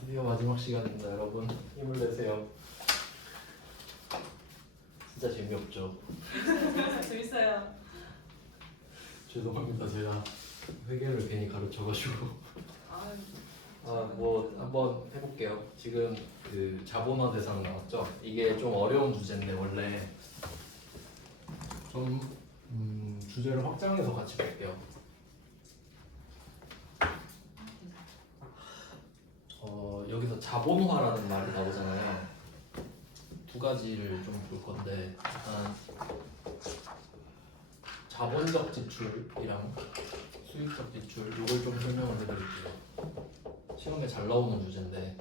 드디어 마지막 시간입니다, 여러분. 힘을 내세요. 진짜 재미없죠? 재밌어요. 죄송합니다, 제가 회계를 괜히 가르쳐가지고. 아, 뭐 한번 해볼게요. 지금 그 자본화 대상 나왔죠? 이게 좀 어려운 주제인데 원래 좀 주제를 확장해서 같이 볼게요. 여기서 자본화라는 말이 나오잖아요. 두 가지를 좀 볼 건데 일단 자본적 지출이랑 수익적 지출 이걸 좀 설명을 해드릴게요. 시험에 잘 나오는 주제인데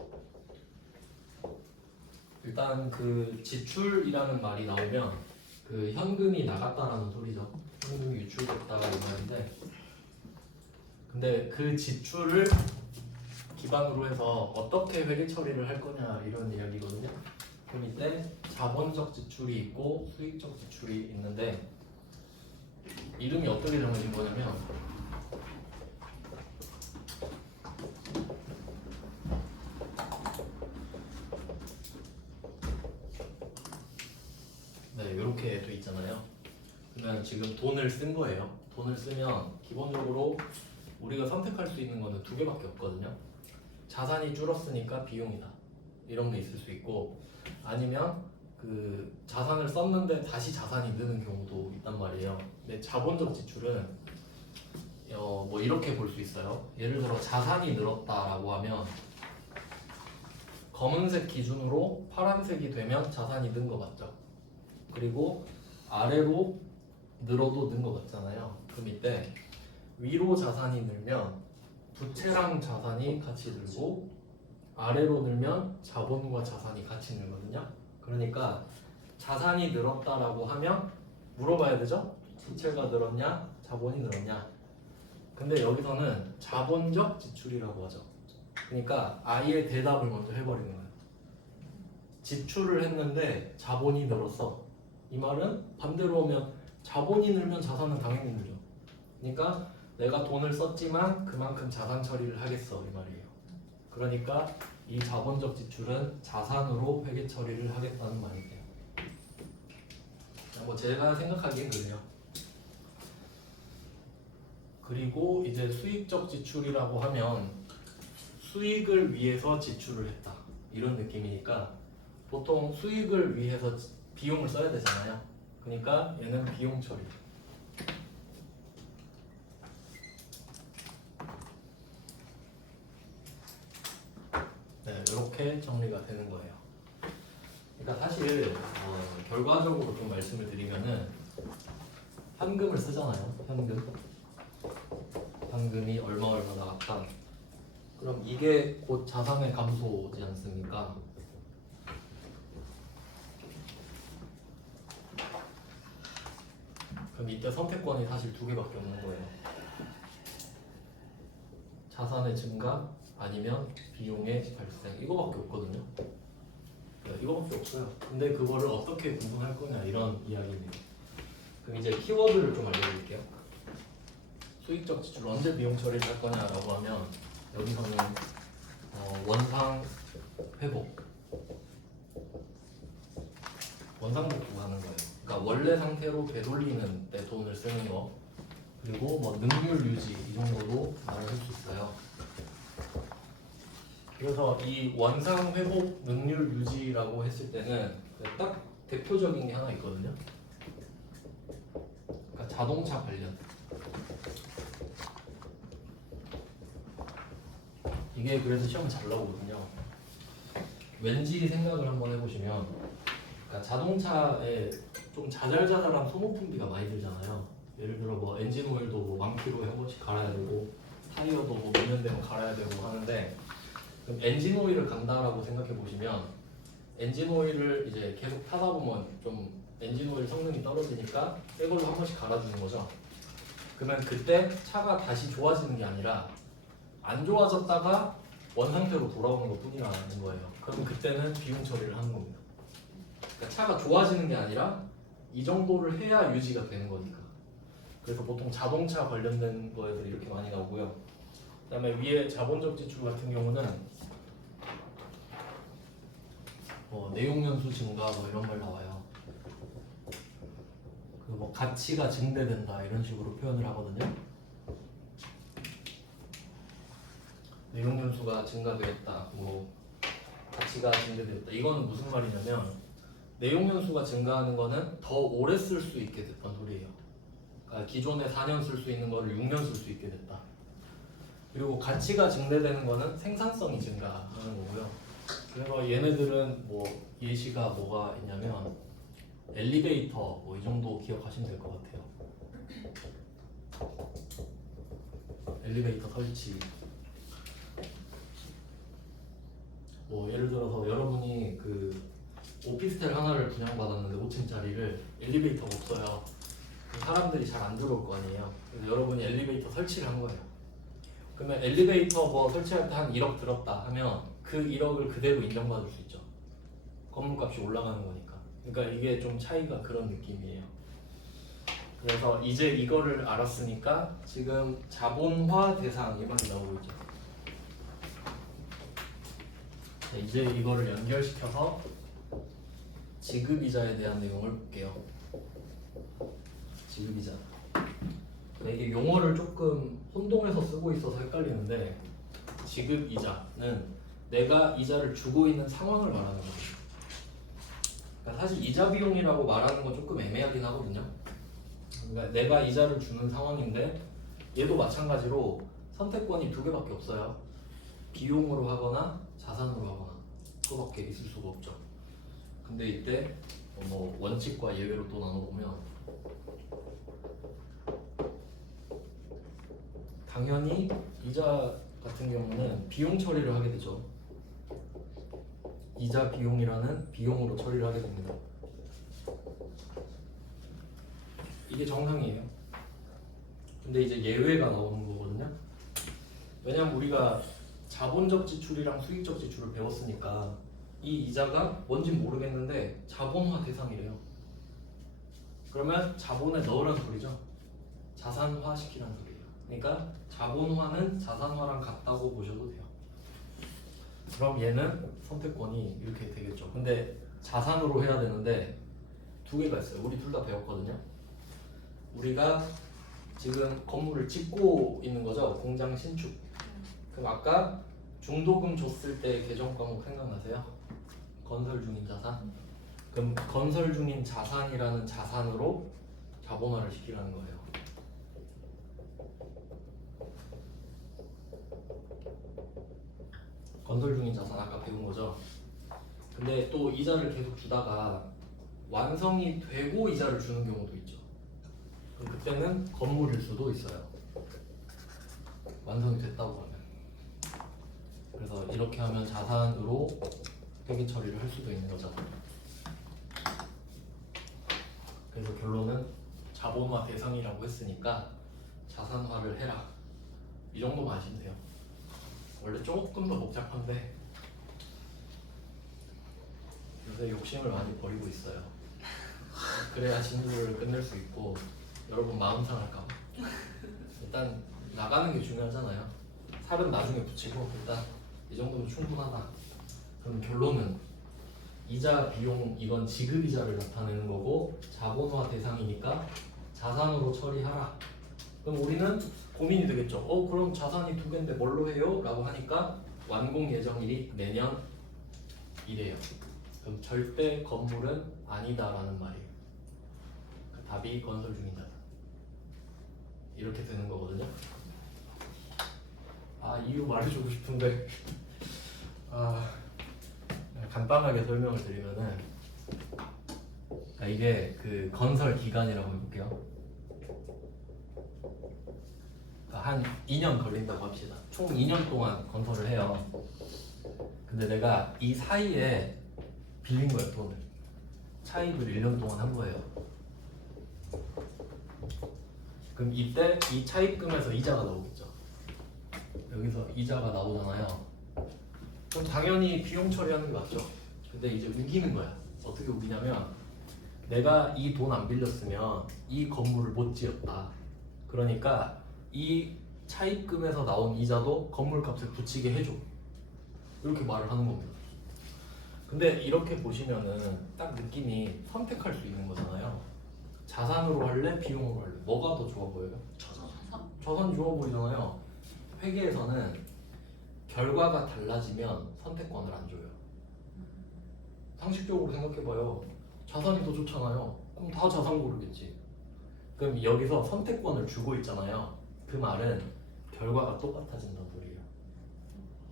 일단 그 지출이라는 말이 나오면 그 현금이 나갔다라는 소리죠. 현금이 유출됐다 이 말인데 근데 그 지출을 기반으로 해서 어떻게 회계 처리를 할 거냐 이런 이야기거든요. 그럼 이때 자본적 지출이 있고 수익적 지출이 있는데 이름이 어떻게 정해진 거냐면 네, 이렇게 돼 있잖아요. 그러면 지금 돈을 쓴 거예요. 돈을 쓰면 기본적으로 우리가 선택할 수 있는 거는 두 개밖에 없거든요. 자산이 줄었으니까 비용이다. 이런 게 있을 수 있고 아니면 그 자산을 썼는데 다시 자산이 느는 경우도 있단 말이에요. 근데 자본적 지출은 뭐 이렇게 볼 수 있어요. 예를 들어 자산이 늘었다라고 하면 검은색 기준으로 파란색이 되면 자산이 는 거 맞죠? 그리고 아래로 늘어도 는 거 같잖아요. 그럼 이때 위로 자산이 늘면 부채랑 자산이 같이 늘고 아래로 늘면 자본과 자산이 같이 늘거든요. 그러니까 자산이 늘었다라고 하면 물어봐야 되죠? 부채가 늘었냐? 자본이 늘었냐? 근데 여기서는 자본적 지출이라고 하죠. 그러니까 아예 대답을 먼저 해버리는 거예요. 지출을 했는데 자본이 늘었어. 이 말은 반대로 하면 자본이 늘면 자산은 당연히 늘죠. 그러니까 내가 돈을 썼지만 그만큼 자산 처리를 하겠어 이 말이에요. 그러니까 이 자본적 지출은 자산으로 회계 처리를 하겠다는 말이 돼요. 뭐 제가 생각하기엔 그래요. 그리고 이제 수익적 지출이라고 하면 수익을 위해서 지출을 했다 이런 느낌이니까 보통 수익을 위해서 비용을 써야 되잖아요. 그러니까 얘는 비용 처리. 네, 이렇게 정리가 되는 거예요. 그러니까 사실 결과적으로 좀 말씀을 드리면은 현금을 쓰잖아요. 현금이 얼마 나갔다. 그럼 이게 곧 자산의 감소지 않습니까? 그럼 이때 선택권이 사실 두 개밖에 없는 거예요. 자산의 증가 아니면 비용의 발생 이거밖에 없거든요. 네, 이거밖에 없어요. 근데 그거를 어떻게 구분할 거냐 이런 이야기네요. 그럼 이제 키워드를 좀 알려드릴게요. 수익적 지출 언제 비용 처리를 할 거냐라고 하면 여기서는 원상 복구하는 거예요. 그러니까 원래 상태로 되돌리는 때 돈을 쓰는 거 그리고 뭐 능률 유지 이 정도로 말을 할 수 있어요. 그래서 이 원상 회복 능률 유지라고 했을 때는 딱 대표적인 게 하나 있거든요. 그러니까 자동차 관련. 이게 그래서 시험 잘 나오거든요. 왠지 생각을 한번 해보시면, 그러니까 자동차에 좀 자잘자잘한 소모품비가 많이 들잖아요. 예를 들어 뭐 엔진 오일도 뭐 만 킬로에 한 번씩 갈아야 되고, 타이어도 뭐 몇 년 되면 갈아야 되고 하는데, 그럼 엔진 오일을 간다라고 생각해 보시면, 엔진 오일을 이제 계속 타다 보면 좀 엔진 오일 성능이 떨어지니까 새 걸로 한 번씩 갈아주는 거죠. 그러면 그때 차가 다시 좋아지는 게 아니라 안 좋아졌다가 원상태로 돌아오는 것 뿐이라는 거예요. 그럼 그때는 비용 처리를 하는 겁니다. 그러니까 차가 좋아지는 게 아니라 이 정도를 해야 유지가 되는 거니까. 그래서 보통 자동차 관련된 거에도 이렇게 많이 나오고요. 그 다음에 위에 자본적 지출 같은 경우는 내용연수 증가 뭐 이런 말 나와요. 그 뭐 가치가 증대된다 이런 식으로 표현을 하거든요. 내용연수가 증가되었다, 뭐 가치가 증대되었다. 이거는 무슨 말이냐면 내용연수가 증가하는 거는 더 오래 쓸 수 있게 됐던 소리예요. 그러니까 기존에 4년 쓸 수 있는 거를 6년 쓸 수 있게 됐다. 그리고 가치가 증대되는 거는 생산성이 증가하는 거고요. 그래서 얘네들은 뭐 예시가 뭐가 있냐면 엘리베이터 뭐 이 정도 기억하시면 될 것 같아요. 엘리베이터 설치. 뭐 예를 들어서 여러분이 그 오피스텔 하나를 분양받았는데 5층짜리를 엘리베이터가 없어요. 사람들이 잘 안 들어올 거 아니에요. 그래서 여러분이 엘리베이터 설치를 한 거예요. 그러면 엘리베이터 뭐 설치할 때 한 1억 들었다 하면 그 1억을 그대로 인정받을 수 있죠. 건물값이 올라가는 거니까. 그러니까 이게 좀 차이가 그런 느낌이에요. 그래서 이제 이거를 알았으니까 지금 자본화 대상 이 말이 나오고 있죠. 자, 이제 이거를 연결시켜서 지급이자에 대한 내용을 볼게요. 지급이자. 이게 용어를 조금 혼동해서 쓰고 있어서 헷갈리는데 지급이자는 내가 이자를 주고 있는 상황을 말하는 거예요. 그러니까 사실 이자 비용이라고 말하는 건 조금 애매하긴 하거든요. 그러니까 내가 이자를 주는 상황인데 얘도 마찬가지로 선택권이 두 개밖에 없어요. 비용으로 하거나 자산으로 하거나 그거밖에 있을 수가 없죠. 근데 이때 뭐 원칙과 예외로 또 나눠보면 당연히 이자 같은 경우는 비용 처리를 하게 되죠. 이자 비용이라는 비용으로 처리를 하게 됩니다. 이게 정상이에요. 근데 이제 예외가 나오는 거거든요. 왜냐면 우리가 자본적 지출이랑 수익적 지출을 배웠으니까 이 이자가 뭔진 모르겠는데 자본화 대상이래요. 그러면 자본에 넣으란 소리죠. 자산화 시키란 소리예요. 그러니까 자본화는 자산화랑 같다고 보셔도 돼요. 그럼 얘는 선택권이 이렇게 되겠죠. 근데 자산으로 해야 되는데 두 개가 있어요. 우리 둘 다 배웠거든요. 우리가 지금 건물을 짓고 있는 거죠. 공장 신축. 그럼 아까 중도금 줬을 때 계정 과목 생각나세요? 건설 중인 자산. 그럼 건설 중인 자산이라는 자산으로 자본화를 시키라는 거예요. 건설 중인 자산 아까 배운 거죠. 근데 또 이자를 계속 주다가 완성이 되고 이자를 주는 경우도 있죠. 그럼 그때는 건물일 수도 있어요. 완성이 됐다고 하면. 그래서 이렇게 하면 자산으로 회계 처리를 할 수도 있는 거죠. 그래서 결론은 자본화 대상이라고 했으니까 자산화를 해라. 이 정도만 아시면 돼요. 원래 조금 더 복잡한데 요새 욕심을 많이 버리고 있어요. 그래야 진도를 끝낼 수 있고 여러분 마음 상할까 봐. 일단 나가는 게 중요하잖아요. 살은 나중에 붙이고 일단 이 정도면 충분하다. 그럼 결론은 이자 비용 이건 지급이자를 나타내는 거고 자본화 대상이니까 자산으로 처리하라. 그럼 우리는 고민이 되겠죠. 그럼 자산이 두 개인데 뭘로 해요? 라고 하니까 완공 예정일이 내년 이래요. 그럼 절대 건물은 아니다라는 말이에요. 답이 건설 중인 자산. 이렇게 되는 거거든요. 이유 말해주고 싶은데 간단하게 설명을 드리면은 이게 그 건설 기간이라고 해볼게요. 한 2년 걸린다고 합시다. 총 2년 동안 건설을 해요. 근데 내가 이 사이에 빌린 거예요, 돈을. 차입을 1년 동안 한 거예요. 그럼 이때 이 차입금에서 이자가 나오겠죠. 여기서 이자가 나오잖아요. 그럼 당연히 비용 처리하는 게 맞죠. 근데 이제 우기는 거야. 어떻게 우기냐면 내가 이 돈 안 빌렸으면 이 건물을 못 지었다. 그러니까 이 차입금에서 나온 이자도 건물값을 붙이게 해줘. 이렇게 말을 하는 겁니다. 근데 이렇게 보시면은 딱 느낌이 선택할 수 있는 거잖아요. 자산으로 할래? 비용으로 할래? 뭐가 더 좋아 보여요? 자산. 자산 좋아 보이잖아요. 회계에서는 결과가 달라지면 선택권을 안 줘요. 상식적으로 생각해봐요. 자산이 더 좋잖아요. 그럼 다 자산 고르겠지. 그럼 여기서 선택권을 주고 있잖아요. 그 말은 결과가 똑같아진다는 소리예요.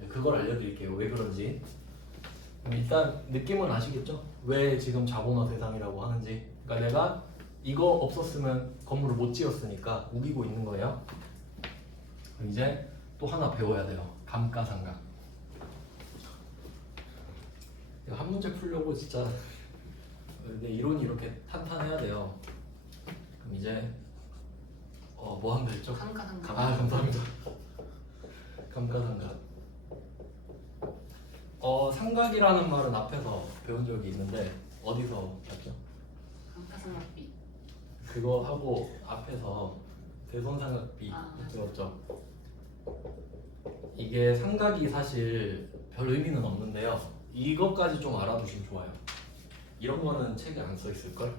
그걸 알려드릴게요. 왜 그런지. 그럼 일단 느낌은 아시겠죠? 왜 지금 자본화 대상이라고 하는지. 그러니까 내가 이거 없었으면 건물을 못 지었으니까 우기고 있는 거예요. 그럼 이제 또 하나 배워야 돼요. 감가상각. 이거 한 문제 풀려고 진짜 근데 이론이 이렇게 탄탄해야 돼요. 그럼 이제 뭐 하면 됐죠? 감가상각. 아 감사합니다. 감가상각. 상각이라는 말은 앞에서 배운 적이 있는데 어디서 봤죠? 감가상각비. 그거 하고 앞에서 대손상각비 맞아요. 배웠죠. 이게 상각이 사실 별 의미는 없는데요. 이것까지 좀 알아두시면 좋아요. 이런 거는 책에 안 써 있을걸?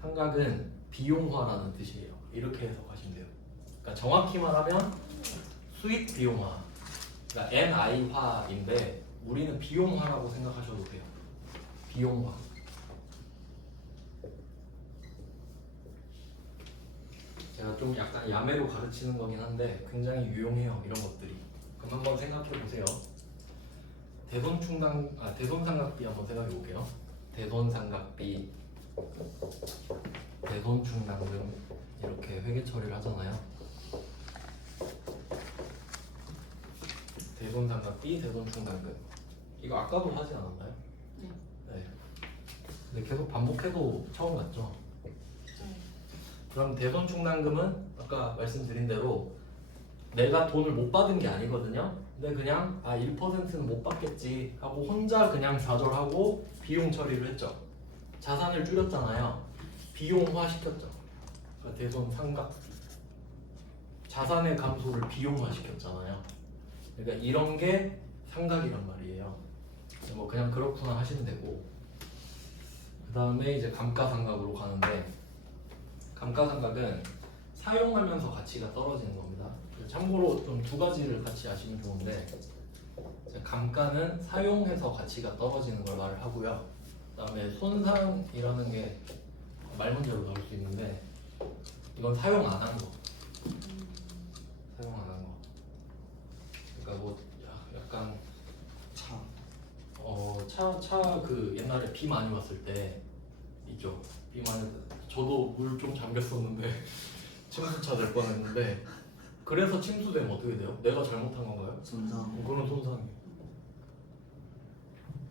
상각은 비용화라는 뜻이에요. 이렇게 해석하시면 돼요. 그러니까 정확히 말하면 수익 비용화. 그러니까 NI화인데 우리는 비용화라고 생각하셔도 돼요. 비용화. 제가 좀 약간 야매로 가르치는 거긴 한데 굉장히 유용해요. 이런 것들이. 그럼 한번 생각해 보세요. 대손상각비 한번 생각해 볼게요. 대손상각비, 대손충당금 이렇게 회계 처리를 하잖아요. 대손상각비, 대손충당금 이거 아까도 하지 않았나요? 네. 네. 근데 계속 반복해도 처음 같죠? 그럼 대손충당금은 아까 말씀드린 대로 내가 돈을 못 받은 게 아니거든요. 근데 그냥 1%는 못 받겠지 하고 혼자 그냥 좌절하고 비용 처리를 했죠. 자산을 줄였잖아요. 비용화 시켰죠. 그러니까 대손상각 자산의 감소를 비용화 시켰잖아요. 그러니까 이런 게 상각이란 말이에요. 뭐 그냥 그렇구나 하시면 되고 그 다음에 이제 감가상각으로 가는데 감가상각은 사용하면서 가치가 떨어지는 겁니다. 참고로 좀 두 가지를 같이 아시면 좋은데 감가는 사용해서 가치가 떨어지는 걸 말을 하고요. 그 다음에 손상이라는 게 말문제로 나올 수 있는데 이건 사용 안 한 거. 사용 안 한 거. 그러니까 뭐 약간 차 그 옛날에 비 많이 왔을 때 있죠. 비 많이 저도 물 좀 잠겼었는데 침수차 될 뻔했는데 그래서 침수되면 어떻게 돼요? 내가 잘못한 건가요? 손상. 그거는 손상이에요.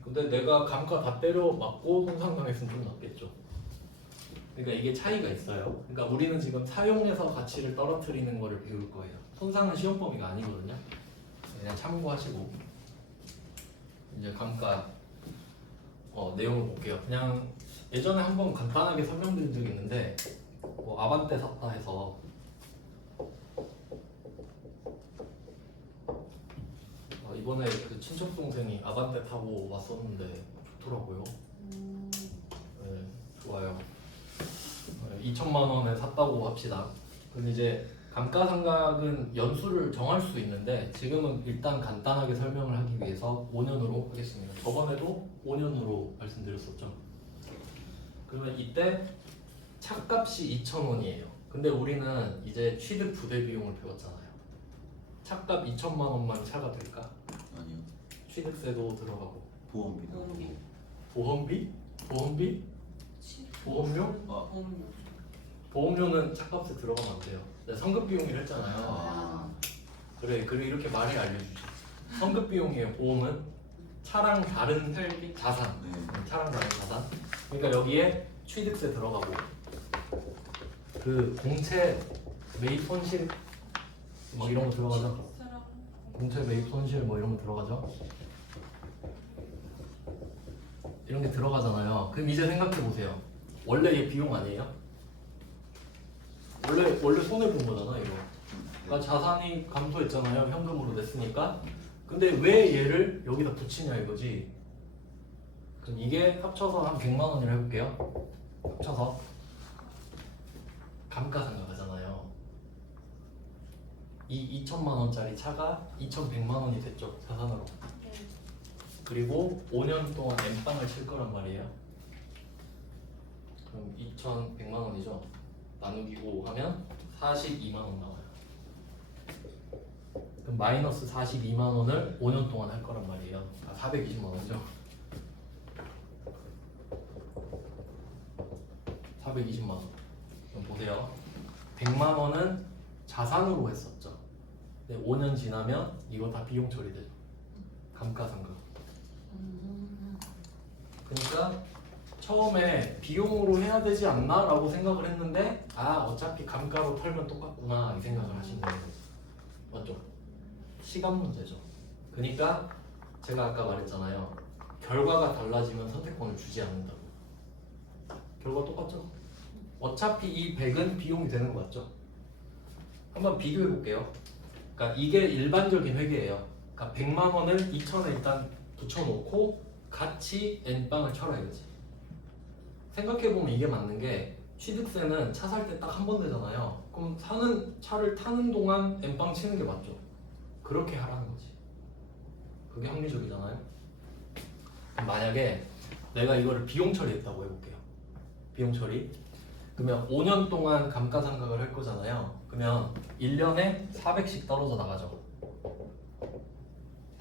근데 내가 감가 다 때려 맞고 손상당했으면 좀 낫겠죠. 그러니까 이게 차이가 있어요. 그러니까 우리는 지금 사용해서 가치를 떨어뜨리는 거를 배울 거예요. 손상은 시험 범위가 아니거든요. 그냥 참고하시고 이제 감가 내용을 볼게요. 그냥 예전에 한번 간단하게 설명드린 적이 있는데 뭐 아반떼 샀다 해서 이번에 그 친척 동생이 아반떼 타고 왔었는데 좋더라고요. 네, 좋아요. 2천만 원에 샀다고 합시다. 근데 이제 감가상각은 연수를 정할 수 있는데 지금은 일단 간단하게 설명을 하기 위해서 5년으로 하겠습니다. 저번에도 5년으로 말씀드렸었죠. 그러면 이때 차값이 2,000원이에요. 근데 우리는 이제 취득 부대 비용을 배웠잖아요. 차값 2천만 원만 차가 될까? 아니요. 취득세도 들어가고 보험비도. 보험비. 보험비? 보험비? 보험료? 보험료. 보험료는 차값에 들어가면 안 돼요. 내가 성급 비용이라 했잖아요. 아. 그래 이렇게 말해 알려주지. 성급 비용이에요. 보험은 차랑 다른 별개. 자산. 네. 차랑 다른 자산. 그러니까 여기에 취득세 들어가고 그 공채 매입 손실 뭐 이런 거 들어가죠. 공채 매입 손실 뭐 이런 거 들어가죠. 이런 게 들어가잖아요. 그럼 이제 생각해 보세요. 원래 얘 비용 아니에요? 원래 손해 본 거잖아 이거. 그러니까 자산이 감소했잖아요. 현금으로 냈으니까. 근데 왜 얘를 여기다 붙이냐 이거지. 그럼 이게 합쳐서 한 100만 원이라 해볼게요. 합쳐서 감가상각하잖아요. 이 2천만 원짜리 차가 2,100만 원이 됐죠, 자산으로. 네. 그리고 5년 동안 N빵을 칠 거란 말이에요. 그럼 2,100만 원이죠. 나누기 5 하면 42만 원 나와요. 그럼 마이너스 42만 원을 5년 동안 할 거란 말이에요. 420만 원이죠. 420만 원. 그럼 보세요. 100만 원은 자산으로 했었죠. 근데 5년 지나면 이거 다 비용 처리되죠. 감가상각. 그러니까 처음에 비용으로 해야 되지 않나? 라고 생각을 했는데 어차피 감가로 털면 똑같구나 이 생각을 하신 거예요. 맞죠? 시간 문제죠. 그러니까 제가 아까 말했잖아요. 결과가 달라지면 선택권을 주지 않는다고. 결과 똑같죠? 어차피 이 100은 비용이 되는 거 맞죠? 한번 비교해 볼게요. 그러니까 이게 일반적인 회계예요. 그러니까 100만 원을 2천에 일단 붙여놓고 같이 N빵을 쳐라야지. 생각해보면 이게 맞는 게 취득세는 차 살 때 딱 한 번 되잖아요. 그럼 차를 타는 동안 N빵 치는 게 맞죠? 그렇게 하라는 거지. 그게 합리적이잖아요. 만약에 내가 이거를 비용 처리했다고 해볼게요. 비용 처리. 그러면 5년 동안 감가상각을 할 거잖아요. 그러면 1년에 400씩 떨어져 나가죠.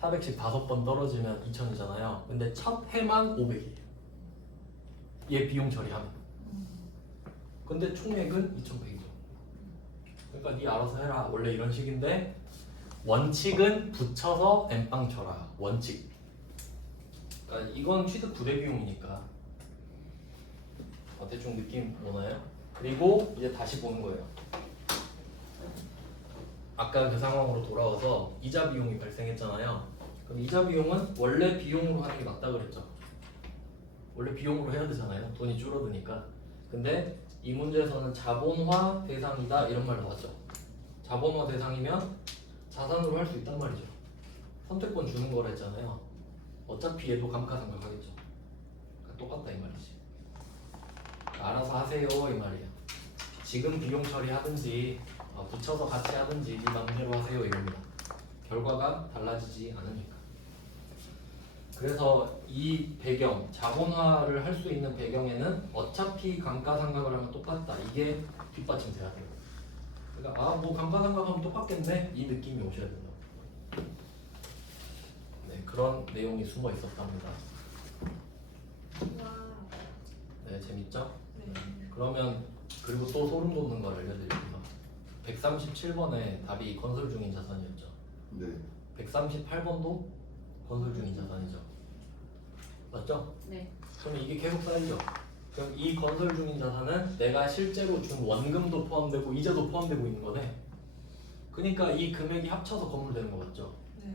400씩 5번 떨어지면 2천이잖아요. 근데 첫 해만 500이에요. 얘 비용 처리하면. 근데 총액은 2,100이죠. 그러니까 네 알아서 해라. 원래 이런 식인데 원칙은 붙여서 N빵 쳐라. 원칙. 그러니까 이건 취득 부대 비용이니까 대충 느낌 오나요? 그리고 이제 다시 보는 거예요. 아까 그 상황으로 돌아와서 이자 비용이 발생했잖아요. 그럼 이자 비용은 원래 비용으로 하는 게 맞다 그랬죠. 원래 비용으로 해야 되잖아요. 돈이 줄어드니까. 근데 이 문제에서는 자본화 대상이다 이런 말 나왔죠. 자본화 대상이면 자산으로 할 수 있단 말이죠. 선택권 주는 거라 했잖아요. 어차피 얘도 감가상각 하겠죠. 그러니까 똑같다 이 말이지. 알아서 하세요 이 말이에요. 지금 비용 처리하든지 붙여서 같이 하든지 네 맘대로 하세요 이럽니다. 결과가 달라지지 않으니까. 그래서 이 배경, 자본화를 할 수 있는 배경에는 어차피 감가상각을 하면 똑같다. 이게 뒷받침돼야 돼요. 그러니까 뭐 감가상각하면 똑같겠네 이 느낌이 오셔야 된다. 네, 그런 내용이 숨어 있었답니다. 와. 네, 재밌죠? 네. 그러면 그리고 또 소름 돋는 걸 알려드릴게요. 137번에 답이 건설 중인 자산이었죠. 네. 138번도 건설 중인 자산이죠. 맞죠? 네. 그럼 이게 계속 쌓이죠. 그럼 이 건설 중인 자산은 내가 실제로 준 원금도 포함되고 이자도 포함되고 있는 거네. 그러니까 이 금액이 합쳐서 건물 되는 거 맞죠? 네.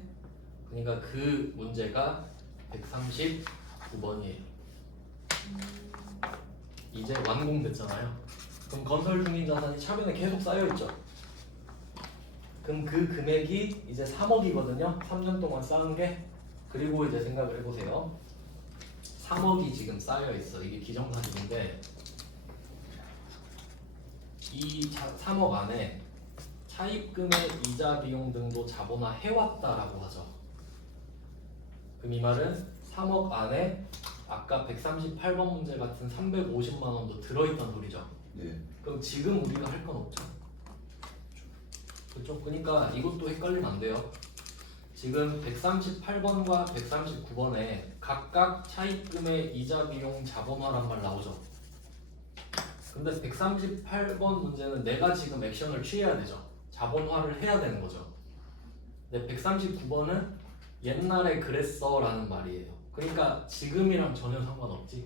그러니까 그 문제가 139번이에요. 이제 완공됐잖아요. 그럼 건설 중인 자산이 차변에 계속 쌓여있죠. 그럼 그 금액이 이제 3억이거든요. 3년 동안 쌓은 게. 그리고 이제 생각을 해보세요. 3억이 지금 쌓여있어. 이게 기정사실인데 이 3억 안에 차입금의 이자 비용 등도 자본화 해왔다라고 하죠. 그럼 이 말은 3억 안에 아까 138번 문제 같은 350만 원도 들어있단 소리죠. 네. 그럼 지금 우리가 할 건 없죠. 그렇죠? 그러니까 이것도 헷갈리면 안 돼요. 지금 138번과 139번에 각각 차입금의 이자 비용 자본화란 말 나오죠. 근데 138번 문제는 내가 지금 액션을 취해야 되죠. 자본화를 해야 되는 거죠. 근데 139번은 옛날에 그랬어 라는 말이에요. 그러니까 지금이랑 전혀 상관없지.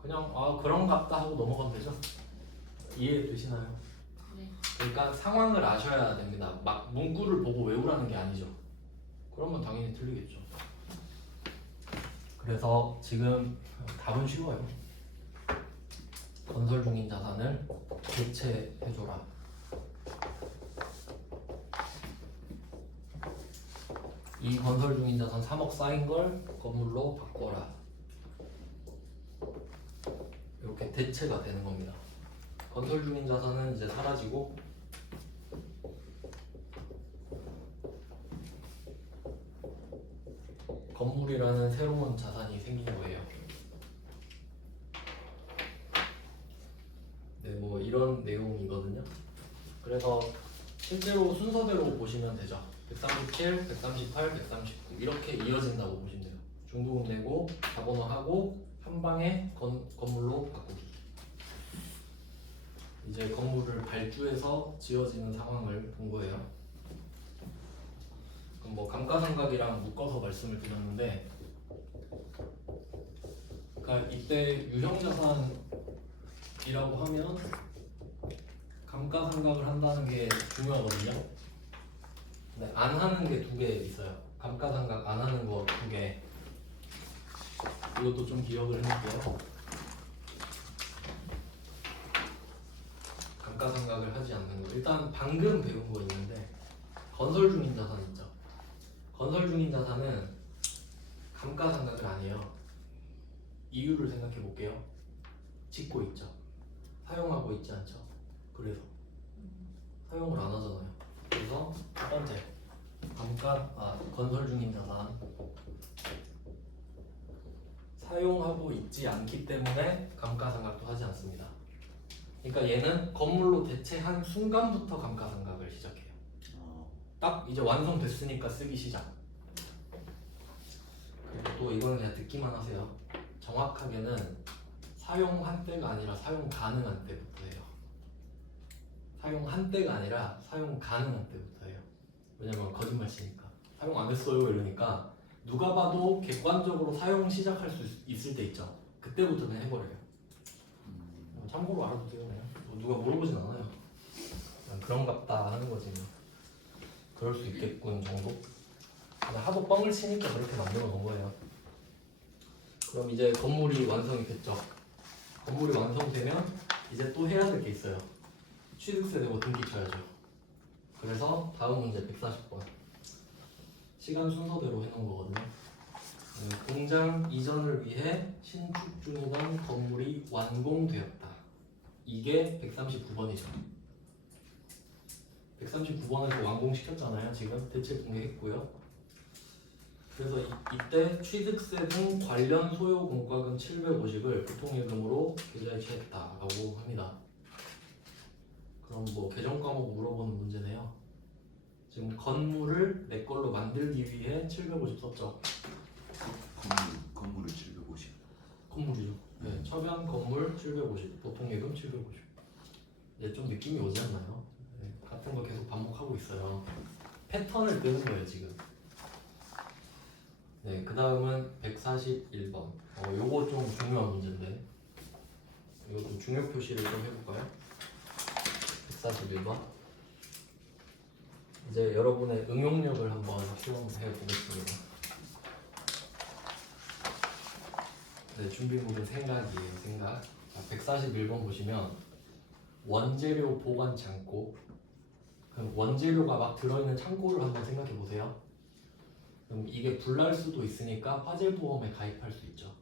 그냥 그런갑다 하고 넘어가면 되죠. 이해되시나요? 네. 그러니까 상황을 아셔야 됩니다. 막 문구를 보고 외우라는 게 아니죠. 그러면 당연히 틀리겠죠. 그래서 지금 답은 쉬워요. 건설 중인 자산을 대체해줘라. 이 건설 중인 자산 3억 쌓인 걸 건물로 바꿔라. 이렇게 대체가 되는 겁니다. 건설 중인 자산은 이제 사라지고 건물이라는 새로운 자산이 생긴 거예요. 네, 뭐 이런 내용이거든요. 그래서 실제로 순서대로 보시면 되죠. 137, 138, 139 이렇게 이어진다고 보시면 돼요. 중도금 내고 자본화 하고 한 방에 건물로 바꾸기. 이제 건물을 발주해서 지어지는 상황을 본 거예요. 그럼 뭐 감가상각이랑 묶어서 말씀을 드렸는데, 그러니까 이때 유형자산이라고 하면 감가상각을 한다는 게 중요하거든요. 근데 안 하는 게 두 개 있어요. 감가상각 안 하는 거 두 개. 이것도 좀 기억을 해놓을게요. 감가상각을 하지 않는 거. 일단 방금 배운 거 있는데 건설 중인 자산 있죠. 건설 중인 자산은 감가상각을 안 해요. 이유를 생각해 볼게요. 짓고 있죠. 사용하고 있지 않죠. 그래서 사용을 안 하잖아요. 그래서 첫 번째 건설 중인 자산 사용하고 있지 않기 때문에 감가상각도 하지 않습니다. 그러니까 얘는 건물로 대체한 순간부터 감가상각을 시작해요. 딱 이제 완성됐으니까 쓰기 시작. 그리고 또 이거는 그냥 듣기만 하세요. 정확하게는 사용한 때가 아니라 사용 가능한 때부터예요. 사용한 때가 아니라 사용 가능한 때부터예요. 왜냐면 거짓말 치니까 사용 안 했어요 이러니까 누가 봐도 객관적으로 사용 시작할 수 있을 때 있죠. 그때부터 그냥 해버려요. 참고로 알아두세요. 그냥 누가 물어보진 않아요. 그냥 그런갑다 하는 거지. 그럴 수 있겠군 정도. 그냥 하도 뻥을 치니까 그렇게 만들어 놓은 거예요. 그럼 이제 건물이 완성이 됐죠. 건물이 완성되면 이제 또 해야 될 게 있어요. 취득세 내고 등기 쳐야죠. 그래서 다음 문제 140번. 시간 순서대로 해놓은 거거든요. 공장 이전을 위해 신축 중이던 건물이 완공되었다. 이게 139번이죠. 139번에서 완공시켰잖아요. 지금 대체 공개했고요. 그래서 이때 취득세 등 관련 소요 공과금 750을 보통예금으로 계좌에 취했다라고 합니다. 그럼 뭐 개정 과목 물어보는 문제네요. 지금 건물을 내 걸로 만들기 위해 750 썼죠. 건물을 750. 건물이죠. 네, 처변 건물 750, 보통예금 750. 이제 좀 느낌이 오지 않나요? 네, 같은 거 계속 반복하고 있어요. 패턴을 뜨는 거예요 지금. 네, 그 다음은 141번. 요거 좀 중요한 문제인데, 이거 좀 중요 표시를 좀 해볼까요? 141번. 이제 여러분의 응용력을 한번 시험해 보겠습니다. 네, 준비물은 생각이에요. 생각. 자, 141번 보시면 원재료 보관 창고. 그럼 원재료가 막 들어있는 창고를 한번 생각해 보세요. 그럼 이게 불날 수도 있으니까 화재보험에 가입할 수 있죠.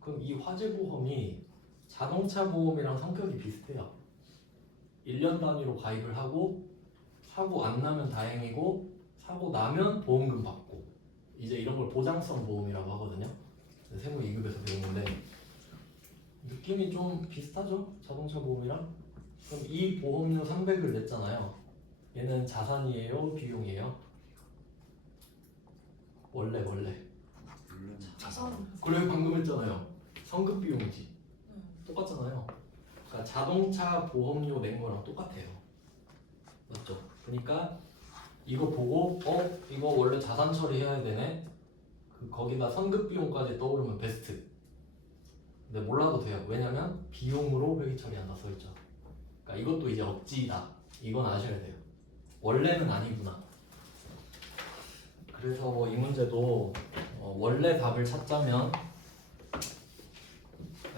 그럼 이 화재보험이 자동차 보험이랑 성격이 비슷해요. 1년 단위로 가입을 하고 사고 안 나면 다행이고 사고 나면 보험금 받고, 이제 이런 걸 보장성 보험이라고 하거든요. 세무 2급에서 배우는데 느낌이 좀 비슷하죠? 자동차 보험이랑. 그럼 이 보험료 300을 냈잖아요. 얘는 자산이에요? 비용이에요? 원래 자산. 그래 방금 했잖아요. 성급 비용이지. 똑같잖아요. 그러니까 자동차 보험료 낸 거랑 똑같아요. 맞죠? 그러니까 이거 보고 이거 원래 자산 처리해야 되네. 거기다 선급 비용까지 떠오르면 베스트. 근데 몰라도 돼요. 왜냐면 비용으로 회계 처리한다 써있죠. 그러니까 이것도 이제 억지다. 이건 아셔야 돼요. 원래는 아니구나. 그래서 뭐 이 문제도 원래 답을 찾자면,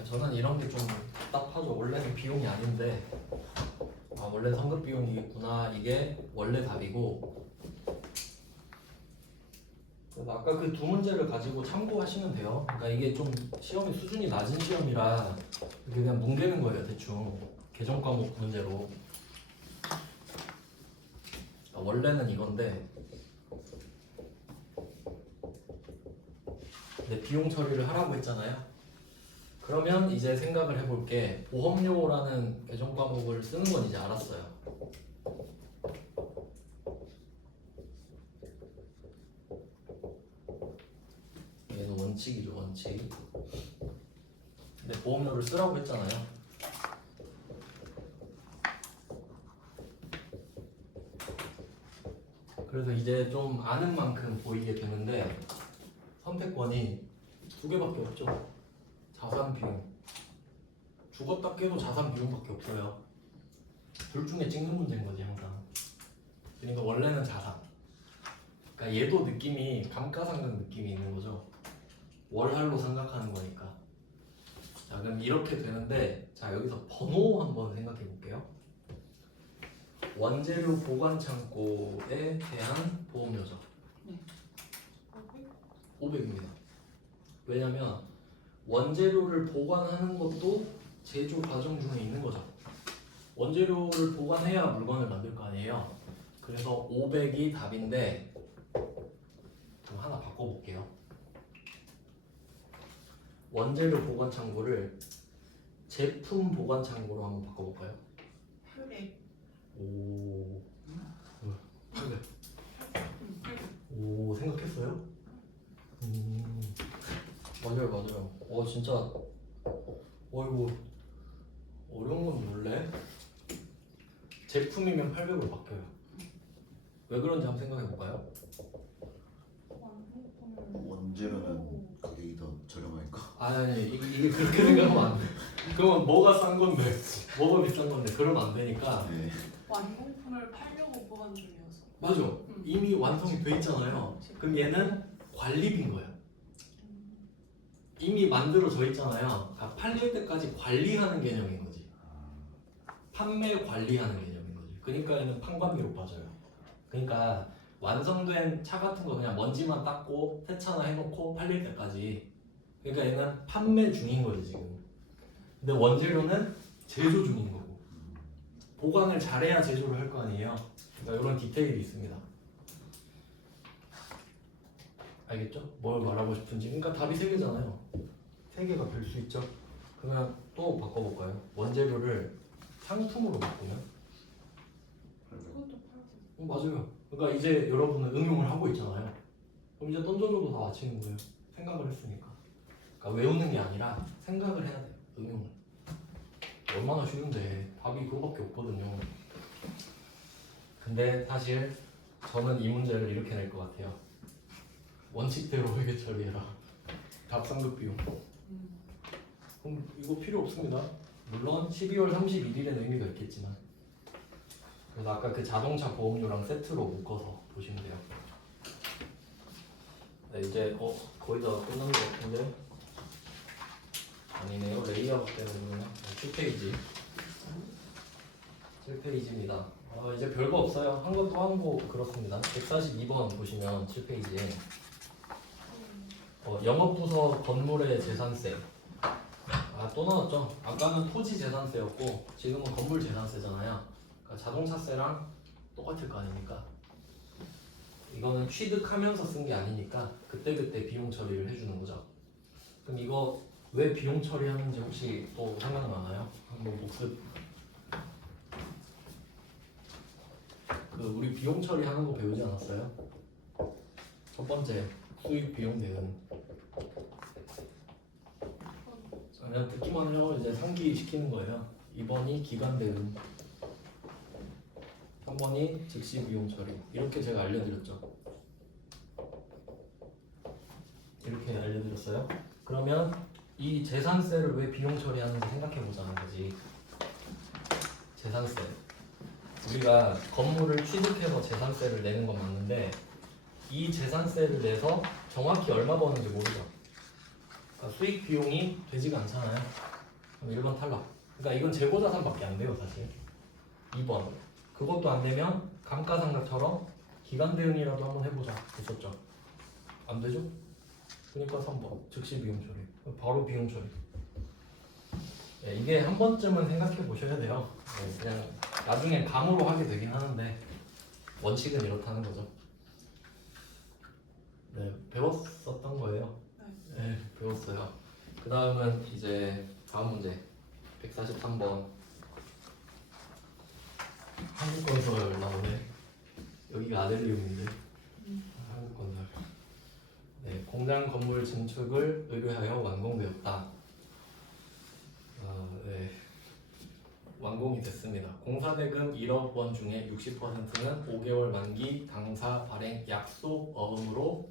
저는 이런 게 좀 답답하죠. 원래는 비용이 아닌데 원래 선급 비용이겠구나. 이게 원래 답이고, 그래서 아까 그 두 문제를 가지고 참고하시면 돼요. 그러니까 이게 좀 시험이 수준이 낮은 시험이라 이렇게 그냥 뭉개는 거예요, 대충. 개정 과목 문제로. 원래는 이건데 근데 비용 처리를 하라고 했잖아요. 그러면 이제 생각을 해볼게. 보험료라는 개정 과목을 쓰는 건 이제 알았어요. 얘는 원칙이죠, 원칙. 근데 보험료를 쓰라고 했잖아요. 그래서 이제 좀 아는 만큼 보이게 되는데 선택권이 두 개밖에 없죠. 자산 비용. 죽었다 깨도 자산 비용밖에 없어요. 둘 중에 찍는 문제인 거지 항상. 그러니까 원래는 자산. 그러니까 얘도 느낌이 감가상각 느낌이 있는 거죠. 월할로 생각하는 거니까. 자 그럼 이렇게 되는데 자 여기서 번호 한번 생각해 볼게요. 원재료 보관 창고에 대한 보험료죠. 네. 500입니다. 왜냐면 원재료를 보관하는 것도 제조 과정 중에 있는 거죠. 원재료를 보관해야 물건을 만들 거 아니에요. 그래서 500이 답인데 그럼 하나 바꿔볼게요. 원재료 보관 창고를 제품 보관 창고로 한번 바꿔볼까요? 800. 오, 오 생각했어요? 맞아요, 맞아요. 진짜 이거 어려운 건 몰래 제품이면 800으로 바뀌어요. 왜 그런지 한번 생각해 볼까요? 원재료는 가격이 더 저렴하니까. 아니 이게 그렇게 생각하면 안 돼. 그러면 뭐가 싼 건데, 뭐가 비싼 건데 그러면 안 되니까. 네. 완공품을 팔려고 보관 중이어서. 맞아. 이미 완성이 돼 있잖아요. 그럼 얘는 관리비인 거예요. 이미 만들어져 있잖아요. 그러니까 팔릴 때까지 관리하는 개념인 거지. 판매 관리하는 개념인 거지. 그러니까 얘는 판관비로 빠져요. 그러니까 완성된 차 같은 거 그냥 먼지만 닦고 세차나 해놓고 팔릴 때까지. 그러니까 얘는 판매 중인 거지 지금. 근데 원재료는 제조 중인 거고. 보관을 잘해야 제조를 할 거 아니에요. 그러니까 이런 디테일이 있습니다. 알겠죠? 뭘 말하고 싶은지. 그러니까 답이 세 개잖아요. 세 개가 될 수 있죠. 그러면 또 바꿔볼까요? 원재료를 상품으로 바꾸면? 그것도 팔고. 맞아요. 그러니까 이제 여러분은 응용을 하고 있잖아요. 그럼 이제 던져줘도 다 맞히는 거예요. 생각을 했으니까. 그러니까 외우는 게 아니라 생각을 해야 돼요. 응용을. 얼마나 쉬운데 답이 그거밖에 없거든요. 근데 사실 저는 이 문제를 이렇게 낼 것 같아요. 원칙대로 회계 처리해라. 답 상급 비용. 그럼 이거 필요 없습니다. 물론 12월 31일에는 의미가 있겠지만. 그래서 아까 그 자동차 보험료랑 세트로 묶어서 보시면 돼요. 네, 이제 거의 다 끝난 것 같은데 아니네요. 레이아웃 때문에 7페이지 7페이지입니다. 이제 별거 없어요. 한 것도 하고 그렇습니다. 142번 보시면 7페이지에 영업부서 건물의 재산세. 또 나왔죠. 아까는 토지 재산세였고 지금은 건물 재산세잖아요. 그러니까 자동차세랑 똑같을 거 아닙니까? 이거는 취득하면서 쓴 게 아니니까 그때그때 비용 처리를 해주는 거죠. 그럼 이거 왜 비용 처리하는지 혹시 또 생각나나요? 한번 복습. 우리 비용 처리하는 거 배우지 않았어요? 첫 번째 수익 비용 대응. 그냥 듣기만 하려고 이제 상기시키는 거예요. 2번이 기간 대응, 3번이 즉시 비용 처리. 이렇게 제가 알려드렸죠. 이렇게 알려드렸어요. 그러면 이 재산세를 왜 비용 처리하는지 생각해 보자는 거지. 재산세. 우리가 건물을 취득해서 재산세를 내는 건 맞는데 이 재산세를 내서 정확히 얼마 버는지 모르죠. 그러니까 수익 비용이 되지가 않잖아요. 그럼 1번 탈락. 그러니까 이건 재고자산밖에 안 돼요 사실. 2번 그것도 안 되면 감가상각처럼 기간 대응이라도 한번 해보자 했었죠. 안 되죠? 그러니까 3번 즉시 비용 처리. 바로 비용 처리. 네, 이게 한 번쯤은 생각해 보셔야 돼요. 네, 그냥 나중에 감으로 하게 되긴 하는데 원칙은 이렇다는 거죠. 네, 배웠었던 거예요. 네, 배웠어요. 그 다음은 이제 다음 문제 143번 한국건설 나오네. 여기가 아델리움인데 한국건설. 네, 공장 건물 증축을 의뢰하여 완공되었다. 네, 완공이 됐습니다. 공사대금 1억 원 중에 60%는 5개월 만기 당사 발행 약속 어음으로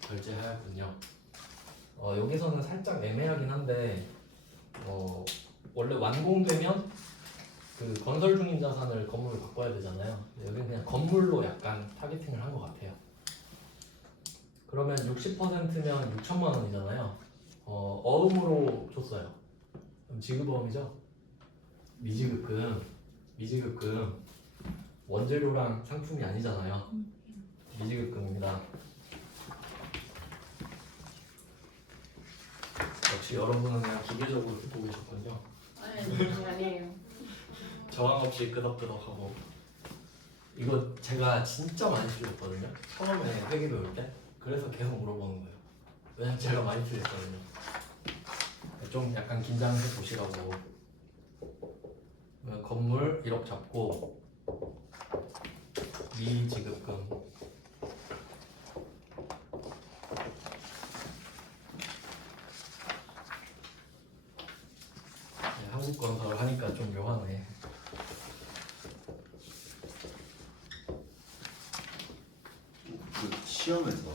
결제하였군요. 여기서는 살짝 애매하긴 한데 원래 완공되면 그 건설 중인 자산을 건물로 바꿔야 되잖아요. 여기는 그냥 건물로 약간 타겟팅을 한 것 같아요. 그러면 60%면 6천만 원이잖아요. 어음으로 줬어요. 그럼 지급어음이죠? 미지급금 원재료랑 상품이 아니잖아요. 미지급금입니다. 역시 여러분은 그냥 기계적으로 듣고 계셨군요. 아니에요. 저항 없이 끄덕끄덕하고. 이거 제가 진짜 많이 틀렸거든요. 처음에 회계 배울 때. 그래서 계속 물어보는 거예요. 왜냐면 제가 많이 틀렸거든요. 좀 약간 긴장해 보시라고. 건물 1억 잡고 미지급금 한국건설 하니까 좀 묘하네. 그 시험에서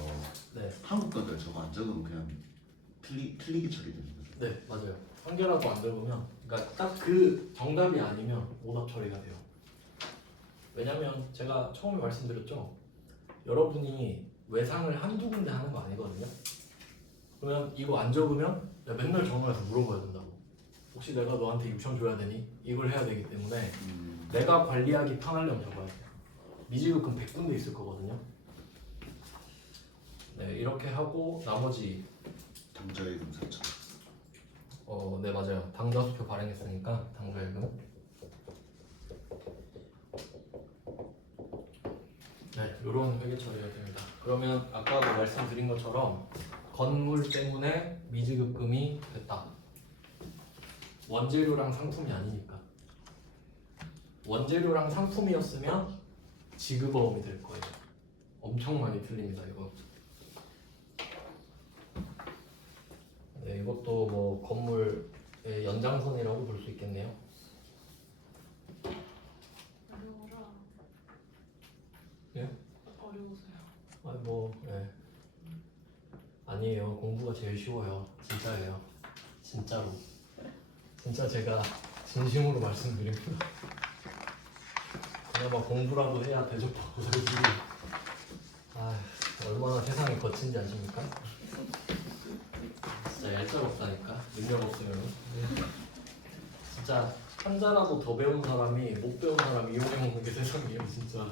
네, 한국건설 저거 안 적으면 그냥 틀리게 처리되는 거죠. 네 맞아요. 한 개라도 안 적으면, 그러니까 딱 그 정답이 아니면 오답 처리가 돼요. 왜냐면 제가 처음에 말씀드렸죠. 여러분이 외상을 한두 군데 하는 거 아니거든요. 그러면 이거 안 적으면 맨날 전화해서 물어봐야 된다고. 혹시 내가 너한테 6천 줘야 되니? 이걸 해야 되기 때문에 내가 관리하기 편하려면 적어야 돼요. 미지급금 100군데 있을 거거든요. 네, 이렇게 하고 나머지 당좌예금 4천. 네 맞아요. 당좌수표 발행했으니까 당좌예금. 네, 요런 회계 처리가 됩니다. 그러면 아까도 말씀드린 것처럼 건물 때문에 미지급금이 됐다. 원재료랑 상품이 아니니까. 원재료랑 상품이었으면 지급어음이 될 거예요. 엄청 많이 틀립니다, 이거. 네, 이것도 뭐 건물의 연장선이라고 볼 수 있겠네요. 어려워라. 예? 어려우세요. 아니 뭐, 예. 아니에요. 공부가 제일 쉬워요. 진짜예요. 진짜로. 진짜 제가 진심으로 말씀드립니다. 그나마 공부라도 해야 대접받고 살지. 아, 얼마나 세상이 거친지 아십니까? 진짜 얄짤없다니까. 능력 없으면. 진짜 한자라도 더 배운 사람이 못 배운 사람 이용해 먹는 게 세상이에요, 진짜.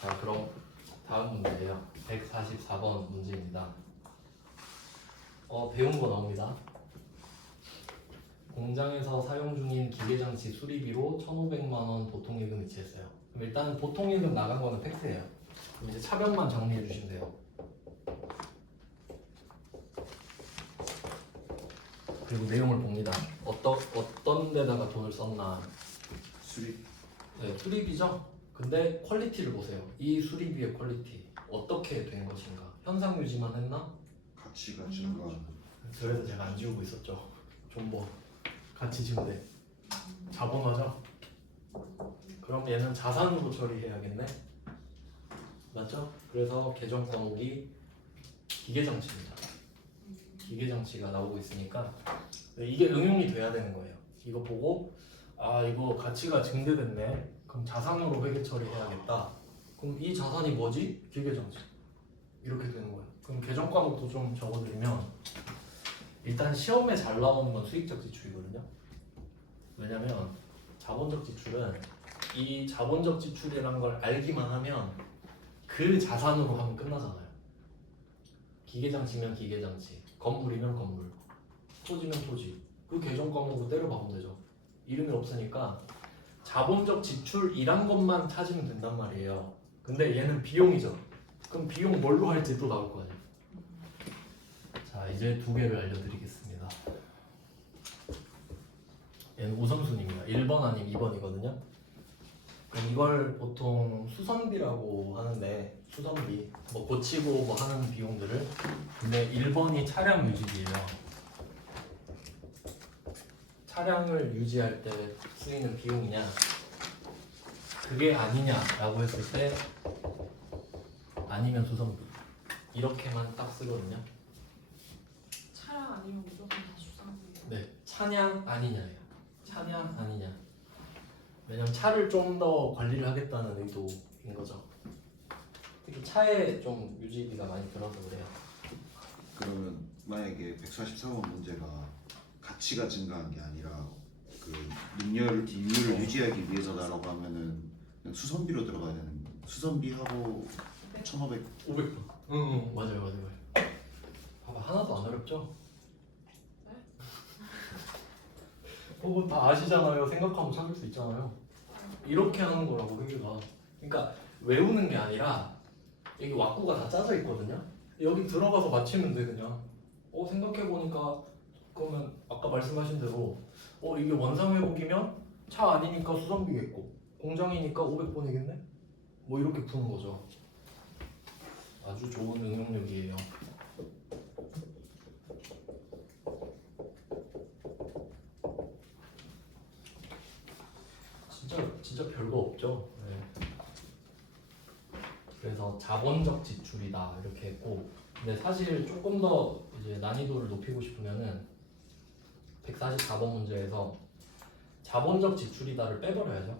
자, 그럼 다음 문제예요. 144번 문제입니다. 배운 거 나옵니다. 공장에서 사용 중인 기계장치 수리비로 1,500만 원 보통예금 이체했어요. 그럼 일단 보통예금 나간 거는 팩트예요. 그럼 이제 차변만 정리해 주시면 돼요. 그리고 내용을 봅니다. 어떤 데다가 돈을 썼나. 수립. 네, 수리비죠. 근데 퀄리티를 보세요. 이 수리비의 퀄리티 어떻게 된 것인가. 현상 유지만 했나? 가치가 증가. 그래서 제가 안 지우고 있었죠. 존버 같이 지우돼 자본화죠. 그럼 얘는 자산으로 처리해야겠네. 맞죠? 그래서 계정 과목이 기계장치입니다. 기계장치가 나오고 있으니까 이게 응용이 돼야 되는 거예요. 이거 보고 아 이거 가치가 증대됐네. 그럼 자산으로 회계 처리해야겠다. 그럼 이 자산이 뭐지? 기계장치. 이렇게 되는 거예요. 그럼 계정 과목도 좀 적어드리면 일단 시험에 잘 나오는 건 수익적 지출이거든요. 왜냐면 자본적 지출은 이 자본적 지출이라는 걸 알기만 하면 그 자산으로 하면 끝나잖아요. 기계장치면 기계장치, 건물이면 건물, 토지면 토지. 그 계정 과목으로 때려 박으면 되죠. 이름이 없으니까 자본적 지출이란 것만 찾으면 된단 말이에요. 근데 얘는 비용이죠. 그럼 비용 뭘로 할지 또 나올 거 아니에요. 자, 이제 두 개를 알려드리겠습니다. 얘는 우선순위입니다. 1번 아니면 2번이거든요. 그럼 이걸 보통 수선비라고 하는데, 수선비 뭐 고치고 뭐 하는 비용들을. 근데 1번이 차량 유지비예요. 차량을 유지할 때 쓰이는 비용이냐, 그게 아니냐라고 했을 때 아니면 수선비, 이렇게만 딱 쓰거든요. 차량 아니면 무조건 다 수상비예요. 네, 차량 아니냐예요. 차량 아니냐. 왜냐면 차를 좀 더 관리를 하겠다는 의도인 거죠. 특히 차에 좀 유지비가 많이 들어서 그래요. 그러면 만약에 144번 문제가 가치가 증가한 게 아니라 그 능률을 유지하기 위해서다라고 하면은 그냥 수선비로 들어가야 되는 거예요. 수선비하고 1,500. 500번. 응, 맞아요. 봐봐, 하나도 안 어렵죠? 네? 그거 다 아시잖아요. 생각하면 찾을 수 있잖아요. 이렇게 하는 거라고 회계가. 그러니까 외우는 게 아니라 여기 왁구가 다 짜져 있거든요. 여기 들어가서 맞히면 돼 그냥. 생각해 보니까 그러면 아까 말씀하신 대로 이게 원상 회복이면 차 아니니까 수선비겠고 공장이니까 500번이겠네. 뭐 이렇게 푸는 거죠. 아주 좋은 응용력이에요. 진짜 별거 없죠. 네. 그래서 자본적 지출이다 이렇게 했고, 근데 사실 조금 더 이제 난이도를 높이고 싶으면은 144번 문제에서 자본적 지출이다를 빼버려야죠.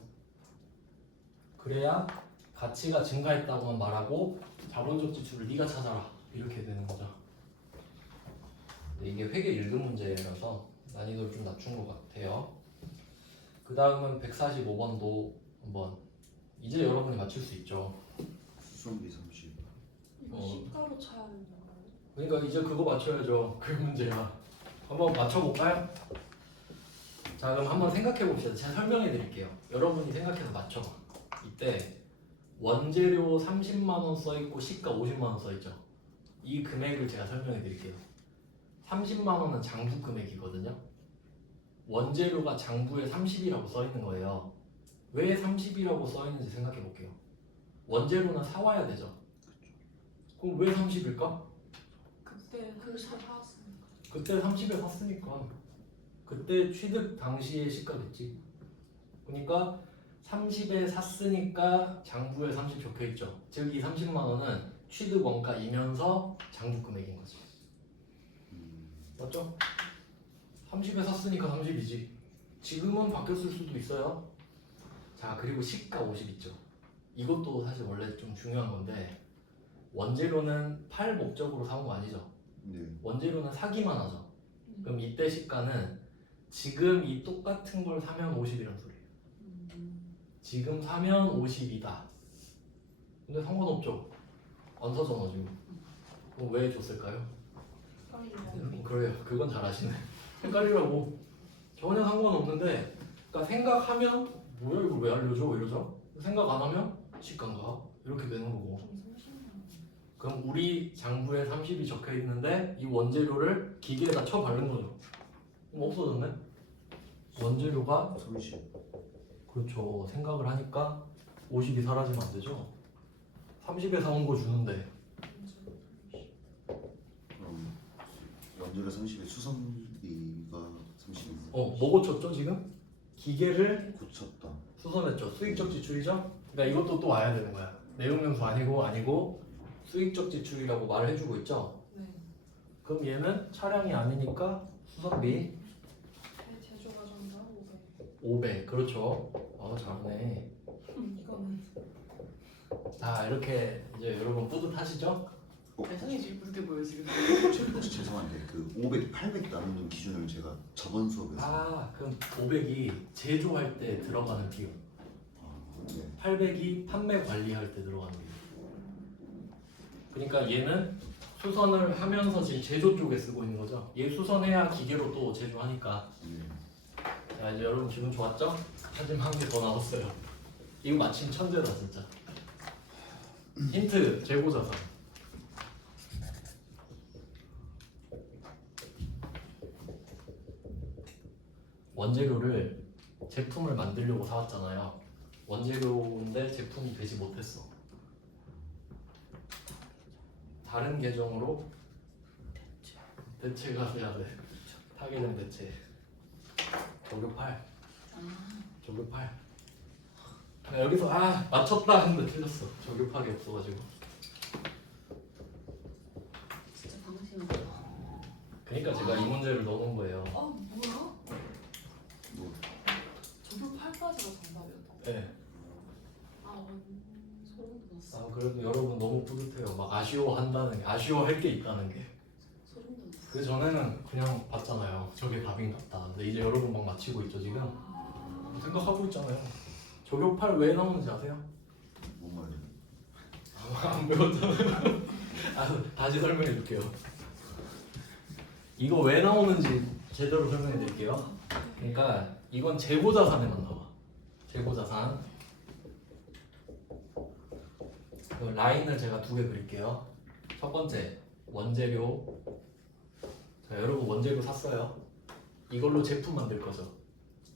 그래야 가치가 증가했다고만 말하고 자본적 지출을 네가 찾아라 이렇게 되는 거죠. 근데 이게 회계 1급 문제라서 난이도를 좀 낮춘 것 같아요. 그 다음은 145번도 한번 이제 여러분이 맞출 수 있죠. 수선비 30. 이거 시가로 차야 되는 거예요? 그러니까 이제 그거 맞춰야죠. 그 문제야. 한번 맞춰볼까요? 자, 그럼 한번 생각해 봅시다. 제가 설명해 드릴게요. 여러분이 생각해서 맞춰봐. 이때 원재료 30만 원 써있고 시가 50만 원 써있죠. 이 금액을 제가 설명해 드릴게요. 30만 원은 장부 금액이거든요. 원재료가 장부에 30이라고 써있는 거예요. 왜 30이라고 써있는지 생각해 볼게요. 원재료는 사와야 되죠. 그럼 왜 30일까? 그때 그 사왔으니까. 그때 30에 샀으니까. 그때 취득 당시의 시가겠지. 그러니까 30에 샀으니까 장부에 30 적혀있죠. 즉 이 30만 원은 취득 원가이면서 장부 금액인 거지. 맞죠? 30에 샀으니까 30이지. 지금은 바뀌었을 수도 있어요. 자, 그리고 시가 50 있죠. 이것도 사실 원래 좀 중요한 건데, 원재료는 팔 목적으로 사온 거 아니죠. 네. 원재료는 사기만 하죠. 그럼 이때 시가는 지금 이 똑같은 걸 사면 50이란 소리예요. 지금 사면 50이다. 근데 상관없죠. 안 사잖아 지금. 그럼 왜 줬을까요? 그래요. 그건 잘 아시네. 헷갈리라고. 전혀 상관없는데, 그러니까 생각하면 뭐야 이걸 왜 알려줘 이러죠. 생각 안 하면 시가인가 이렇게 되는 거고. 그럼 우리 장부에 30이 적혀 있는데 이 원재료를 기계에다 쳐 바른 거죠. 그럼 없어졌네. 원재료가 30. 그렇죠. 생각을 하니까 50이 사라지면 안 되죠. 30에 사온 거 주는데. 그럼 원재료 30에 수선비가 30. 뭐 고쳤죠 지금? 기계를 고쳤다. 수선했죠. 수익적 지출이죠. 그러니까 이것도 또 와야 되는 거야. 내용명수 아니고 수익적 지출이라고 말을 해주고 있죠. 네. 그럼 얘는 차량이 아니니까 수선비 제조가 전다 500. 500. 그렇죠. 잘하네. 이거는 자, 이렇게 이제 여러분 뿌듯하시죠? 배송이 지금 그렇게 보여 지금. 죄송한데 그 500, 800 나누는 기준을 제가 저번 수업에서 그럼 500이 제조할 때 들어가는 비용, 네. 800이 판매 관리할 때 들어가는 비용. 그러니까 얘는 수선을 하면서 지금 제조 쪽에 쓰고 있는 거죠. 얘 수선해야 기계로 또 제조하니까. 자 이제 여러분 기분 좋았죠? 하지만 한 개 더 나왔어요. 이거 마침 천재다 진짜. 힌트 재고자산. 원재료를 제품을 만들려고 사왔잖아요. 원재료인데 제품이 되지 못했어. 다른 계정으로 대체가 돼야 돼. 타계정 대체. 조교8. 조교8. 여기서 맞췄다 했는데 틀렸어. 조교8이 없어가지고. 진짜 방심하다. 그러니까 제가 이 문제를 넣어놓은 거예요. 아 뭐야? 뭐 저도 8까지가 정답이었다. 네. 소름 돋았어. 그래도 여러분 너무 뿌듯해요. 막 아쉬워한다는 게, 아쉬워할 게 있다는 게. 소름 돋았어. 그 전에는 그냥 봤잖아요. 저게 답인가 보다. 근데 이제 여러분 막 맞히고 있죠 지금. 생각하고 있잖아요. 조교8 왜 나오는지 아세요? 뭔 말이야? 안 배웠잖아요. 다시 설명해 줄게요. 이거 왜 나오는지 제대로 설명해 드릴게요. 그러니까 이건 재고자산에만 나와. 재고자산. 그 라인을 제가 두 개 그릴게요. 첫 번째 원재료. 자 여러분 원재료 샀어요. 이걸로 제품 만들 거죠.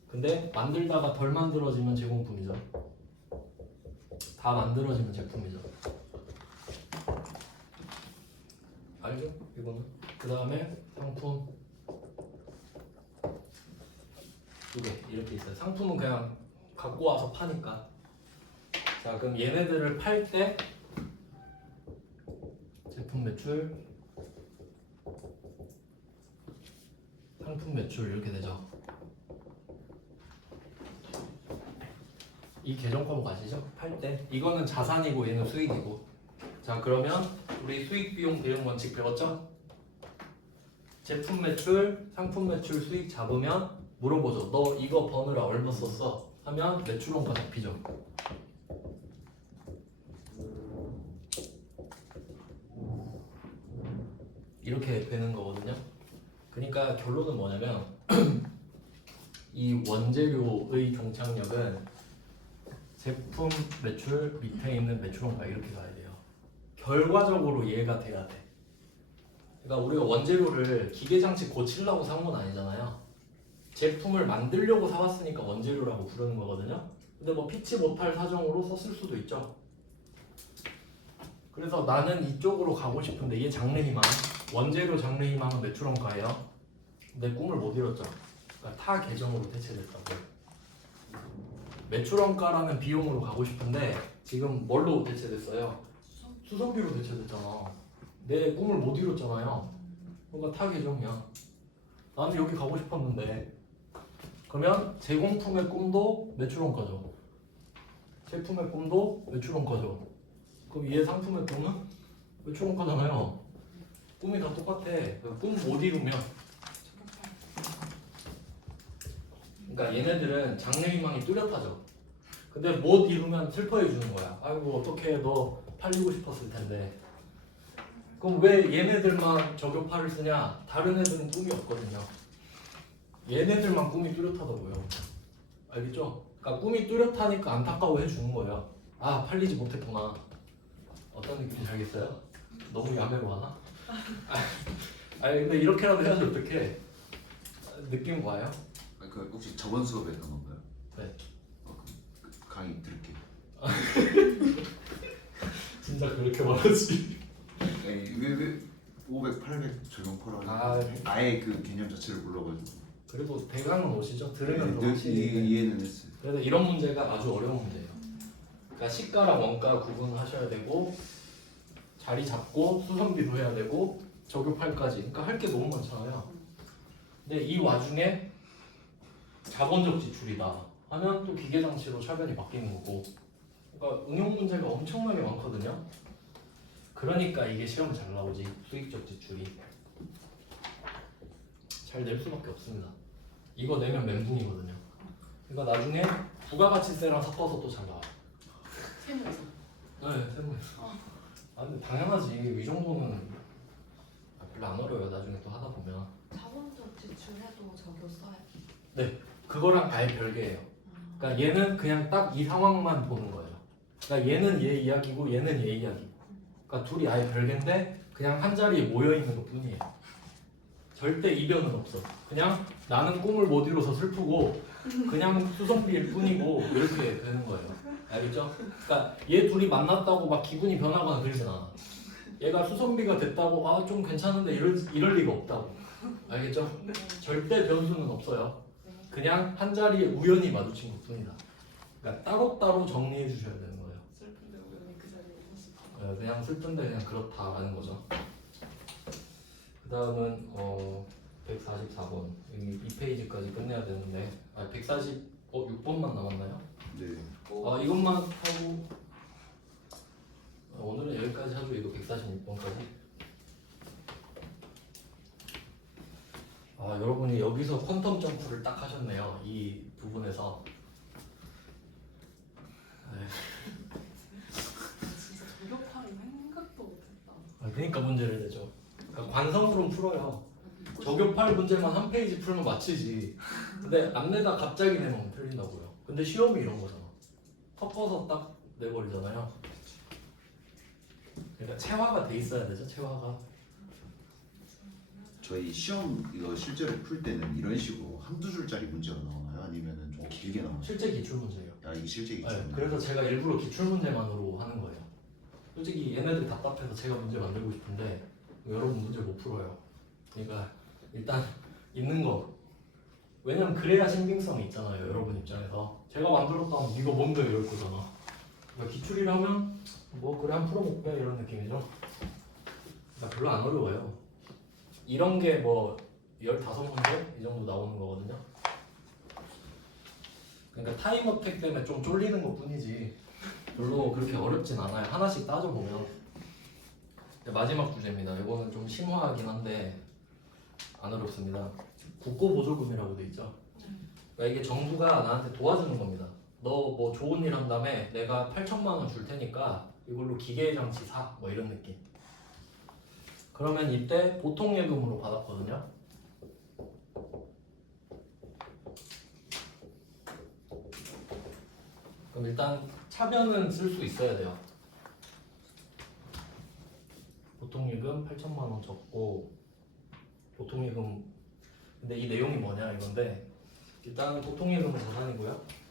근데 만들다가 덜 만들어지면 제공품이죠. 다 만들어지면 제품이죠. 알죠? 이거는. 그 다음에 상품 두 개 이렇게 있어요. 상품은 그냥 갖고 와서 파니까. 자 그럼 얘네들을 팔 때 제품 매출, 상품 매출 이렇게 되죠. 이 계정 과목 아시죠? 팔 때 이거는 자산이고 얘는 수익이고. 자 그러면 우리 수익 비용 대응 원칙 배웠죠? 제품 매출, 상품 매출, 수익 잡으면 물어보죠. 너 이거 버느라 얼마 썼어? 하면 매출원가 잡히죠. 이렇게 되는 거거든요. 그러니까 결론은 뭐냐면 이 원재료의 종착역은 제품 매출 밑에 있는 매출원가 이렇게 가야 돼요. 결과적으로 이해가 돼야 돼. 그러니까 우리가 원재료를 기계장치 고치려고 산 건 아니잖아요. 제품을 만들려고 사왔으니까 원재료라고 부르는 거거든요. 근데 뭐 피치 못할 사정으로 썼을 수도 있죠. 그래서 나는 이쪽으로 가고 싶은데 얘 장래희망, 원재료 장래희망은 매출원가예요. 내 꿈을 못 이뤘죠. 그러니까 타 계정으로 대체됐다고. 매출원가라는 비용으로 가고 싶은데 지금 뭘로 대체됐어요? 수선비로 대체됐잖아. 내 꿈을 못 이뤘잖아요. 그러니까 타 계정이야. 나는 여기 가고 싶었는데. 그러면 제공품의 꿈도 매출원가죠. 제품의 꿈도 매출원가죠. 그럼 얘 상품의 꿈은 매출원가잖아요. 꿈이 다 똑같아. 꿈 못 이루면. 그러니까 얘네들은 장래희망이 뚜렷하죠. 근데 못 이루면 슬퍼해 주는 거야. 아이고 어떻게 너 팔리고 싶었을 텐데. 그럼 왜 얘네들만 저격파를 쓰냐? 다른 애들은 꿈이 없거든요. 얘네들만 꿈이 뚜렷하다고요. 알겠죠? 그러니까 꿈이 뚜렷하니까 안타까워해 주는 거예요. 아 팔리지 못했구나. 어떤 느낌인지 알겠어요? 너무 야매로 하나? 아니 근데 이렇게라도 해야지 어떡해. 느낌 와요? 그 혹시 저번 수업에 했던 건가요? 네. 그럼 강의 들을게요. 진짜 그렇게 말하지. 왜 500, 800 적용커라고 아, 아예 그 개념 자체를 몰라가지고 그래도 대강은 오시죠? 들으면 더 네, 확실히. 이해는 했어요. 그래서 이런 문제가 아주 어려운 문제예요. 그러니까 시가랑 원가 구분하셔야 되고 자리 잡고 수선비도 해야 되고 저격할까지. 그러니까 할 게 너무 많잖아요. 근데 이 와중에 자본적 지출이다 하면 또 기계장치로 차변이 바뀌는 거고. 그러니까 응용 문제가 엄청나게 많거든요. 그러니까 이게 시험에 잘 나오지. 수익적 지출이 잘 낼 수밖에 없습니다. 이거 내면 멘붕이거든요. 그러니까 나중에 부가가치세랑 섞어서 또 잘 나와요. 세무에서. 네, 세무에서. 아 근데 당연하지. 이 정도는 별로 안 어려워요. 나중에 또 하다 보면. 자본적 지출해도 저거 써야. 그거랑 아예 별개예요. 그러니까 얘는 그냥 딱 이 상황만 보는 거예요. 그러니까 얘는 얘 이야기고 얘는 얘 이야기고. 그러니까 둘이 아예 별개인데 그냥 한 자리에 모여 있는 것뿐이에요. 절대 이변은 없어. 그냥 나는 꿈을 못 이뤄서 슬프고 그냥 수성비일 뿐이고 이렇게 되는 거예요. 알겠죠? 그러니까 얘 둘이 만났다고 막 기분이 변하거나 그러진 않아. 얘가 수성비가 됐다고 아 좀 괜찮은데 이럴 리가 없다고. 알겠죠? 네. 절대 변수는 없어요. 그냥 한 자리에 우연히 마주친 것뿐이다. 그러니까 따로따로 정리해 주셔야 되는 거예요. 슬픈데 우연히 그 자리에 있었어. 그냥 슬픈데 그냥 그렇다라는 거죠. 그 다음은 144번 이 페이지까지 끝내야 되는데 6번만 남았나요? 네. 이것만 하고 오늘은 여기까지 하죠. 이거 146번까지. 여러분이 여기서 퀀텀 점프를 딱 하셨네요. 이 부분에서. 진짜 저격파는 생각도 못했다. 그러니까 문제를 내죠. 그러니까 관성으로 풀어요. 저격팔 문제만 한 페이지 풀면 마치지. 근데 안 내다 갑자기 내면 틀린다고요. 근데 시험이 이런 거잖아. 섞어서 딱 내버리잖아요. 그러니까 체화가 돼 있어야 되죠. 체화가. 저희 시험 이거 실제로 풀 때는 이런 식으로 한두 줄짜리 문제가 나오나요? 아니면은 좀 길게 나오나요? 실제 기출 문제예요. 야, 이게 실제 기출. 네, 그래서 제가 일부러 기출 문제만으로 하는 거예요. 솔직히 얘네들이 답답해서 제가 문제 만들고 싶은데 여러분 문제 못 풀어요. 그러니까 일단 있는 거. 왜냐면 그래야 신빙성이 있잖아요. 여러분 입장에서. 제가 만들었다면 이거 뭔데 이럴 거잖아. 그러니까 기출이라면 뭐 그래 한 풀어볼게 이런 느낌이죠. 그러니까 별로 안 어려워요. 이런 게 뭐 15문제 이 정도 나오는 거거든요. 그러니까 타임 어택 때문에 좀 쫄리는 것 뿐이지 별로 그렇게 어렵진 않아요. 하나씩 따져보면. 마지막 주제입니다. 이거는 좀 심화하긴 한데 안 어렵습니다. 국고보조금이라고 돼 있죠. 그러니까 이게 정부가 나한테 도와주는 겁니다. 너 뭐 좋은 일 한 다음에 내가 8천만 원 줄 테니까 이걸로 기계장치 사. 뭐 이런 느낌. 그러면 이때 보통예금으로 받았거든요. 그럼 일단 차변은 쓸 수 있어야 돼요. 보통예금 8천만 원 적고 보통예금 근데 이 내용이 뭐냐 이건데 일단 보통예금은 자산이고요.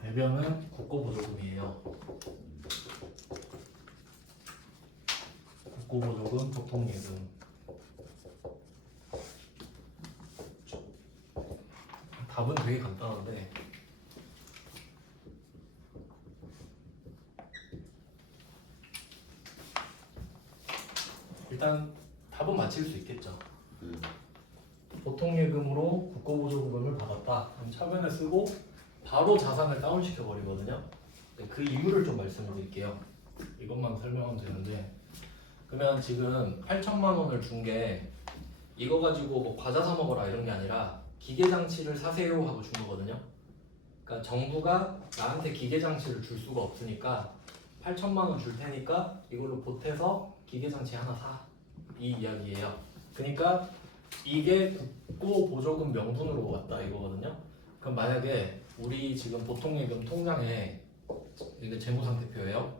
대변은 국고보조금이에요. 국고보조금, 보통예금. 답은 되게 간단한데 일단 답은 맞힐 수 있겠죠. 보통예금으로 국고보조금을 받았다. 그럼 차변에 쓰고 바로 자산을 다운시켜 버리거든요. 그 이유를 좀 말씀을 드릴게요. 이것만 설명하면 되는데 그러면 지금 8천만 원을 준 게 이거 가지고 뭐 과자 사 먹어라 이런 게 아니라 기계장치를 사세요 하고 준 거거든요. 그러니까 정부가 나한테 기계장치를 줄 수가 없으니까 8천만 원 줄 테니까 이걸로 보태서 기계장치 하나 사. 이 이야기예요. 그러니까 이게 국고보조금 명분으로 왔다 이거거든요. 그럼 만약에 우리 지금 보통예금 통장에 이게 재무상태표예요.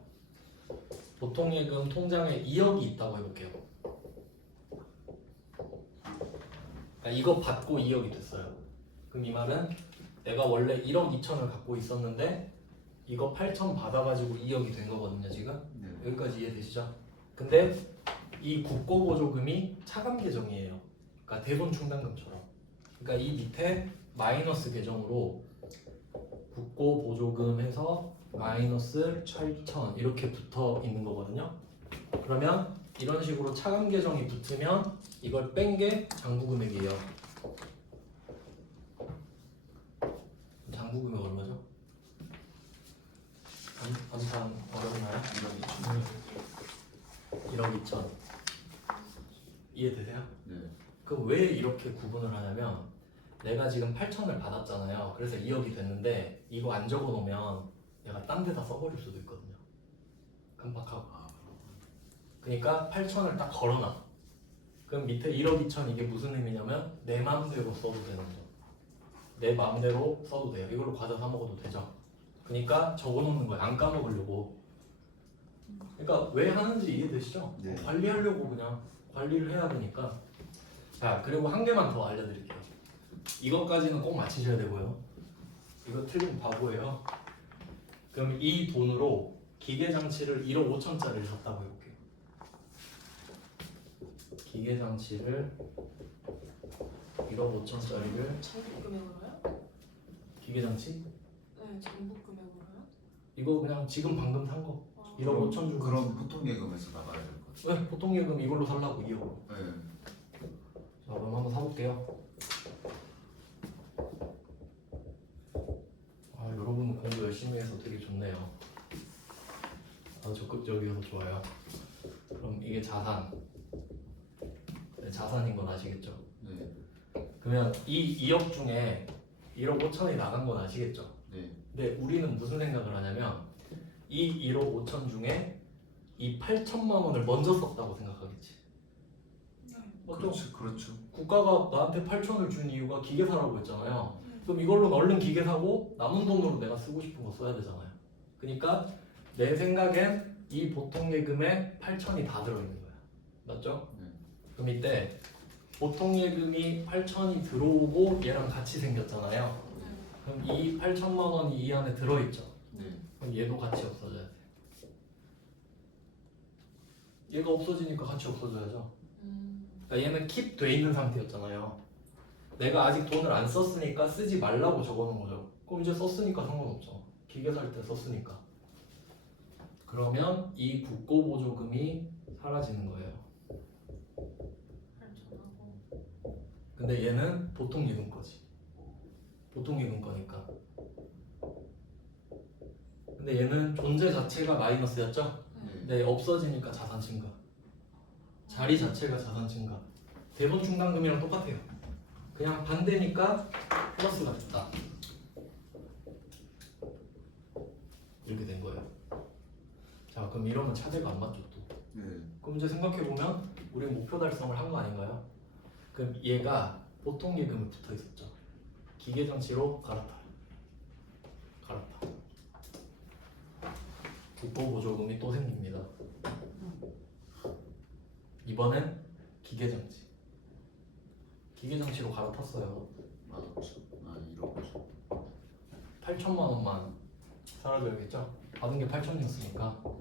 보통예금 통장에 2억이 있다고 해볼게요. 그러니까 이거 받고 2억이 됐어요. 그럼 이 말은 내가 원래 1억 2천을 갖고 있었는데 이거 8천 받아가지고 2억이 된 거거든요 지금. 네. 여기까지 이해되시죠? 근데 이 국고보조금이 차감 계정이에요. 그러니까 대손충당금처럼. 그러니까 이 밑에 마이너스 계정으로 국고보조금 해서 마이너스 8천 이렇게 붙어 있는 거거든요. 그러면 이런 식으로 차감 계정이 붙으면 이걸 뺀 게 장부금액이에요. 장부금액 얼마죠? 감상 어렵나요? 1억 2천. 이해되세요? 네. 그럼 왜 이렇게 구분을 하냐면 내가 지금 8천을 받았잖아요. 그래서 2억이 됐는데 이거 안 적어 놓으면 얘가 딴 데다 써버릴 수도 있거든요. 깜빡하고. 그러니까 8천을 딱 걸어놔. 그럼 밑에 1억 2천 이게 무슨 의미냐면 내 마음대로 써도 되는 거. 내 마음대로 써도 돼요. 이걸로 과자 사 먹어도 되죠. 그러니까 적어놓는 거예요. 안 까먹으려고. 그러니까 왜 하는지 이해되시죠? 네. 관리하려고 그냥 관리를 해야 되니까. 자, 그리고 한 개만 더 알려드릴게요. 이것까지는 꼭 맞히셔야 되고요. 이거 틀리면 바보예요. 그럼 이 돈으로 기계장치를 1억 5천짜리를 샀다고 해볼게요. 기계장치를 1억 5천짜리를 전국 금액으로요? 기계장치? 네, 전국 금액으로요? 이거 그냥 지금 방금 산 거. 1억 5천 주고. 그럼 보통 예금에서 나가야 될 것 같아요. 네, 보통 예금 이걸로 살라고 2억으로. 네. 자, 그럼 한번 사볼게요. 아, 여러분 공부 열심히 해서 되게 좋네요. 아, 적극적이어서 좋아요. 그럼 이게 자산. 네, 자산인 건 아시겠죠? 네. 그러면 이 2억 중에 1억 5천이 나간 건 아시겠죠? 네. 근데 우리는 무슨 생각을 하냐면 이 1억 5천 중에 이 8천만 원을 먼저 썼다고 생각하겠지. 네. 맞죠? 그렇죠. 그렇죠. 국가가 나한테 8천을 준 이유가 기계 사라고 했잖아요. 네. 그럼 이걸로 얼른 기계 사고 남은 돈으로 내가 쓰고 싶은 거 써야 되잖아요. 그러니까 내 생각엔 이 보통 예금에 8천이 다 들어있는 거야. 맞죠? 네. 그럼 이때 보통 예금이 8천이 들어오고 얘랑 같이 생겼잖아요. 네. 그럼 이 8천만 원이 이 안에 들어있죠. 네. 그럼 얘도 같이 없어져야 돼. 얘가 없어지니까 같이 없어져야죠. 그러니까 얘는 킵 돼 있는 상태였잖아요. 내가 아직 돈을 안 썼으니까 쓰지 말라고 적어놓은 거죠. 그럼 이제 썼으니까 상관없죠. 기계 살 때 썼으니까. 그러면 이 국고보조금이 사라지는 거예요. 8천하고. 근데 얘는 보통 예금 거지. 보통 예금 거니까. 근데 얘는 존재 자체가 마이너스였죠? 네. 네, 없어지니까 자산 증가. 자리 자체가 자산 증가. 대본 충당금이랑 똑같아요. 그냥 반대니까 플러스가 됐다. 이렇게 된 거예요. 자, 그럼 이러면 차대가 안 맞죠 또. 네. 그럼 이제 생각해보면 우리 목표 달성을 한 거 아닌가요? 그럼 얘가 보통 예금에 붙어 있었죠. 기계장치로 갈아타요. 갈아타. 국고보조금이 또 생깁니다. 이번엔 기계장치. 기계장치로 갈아탔어요. 맞았죠. 아, 이렇게. 8천만 원만 사라져야겠죠? 받은 게 8천이었으니까.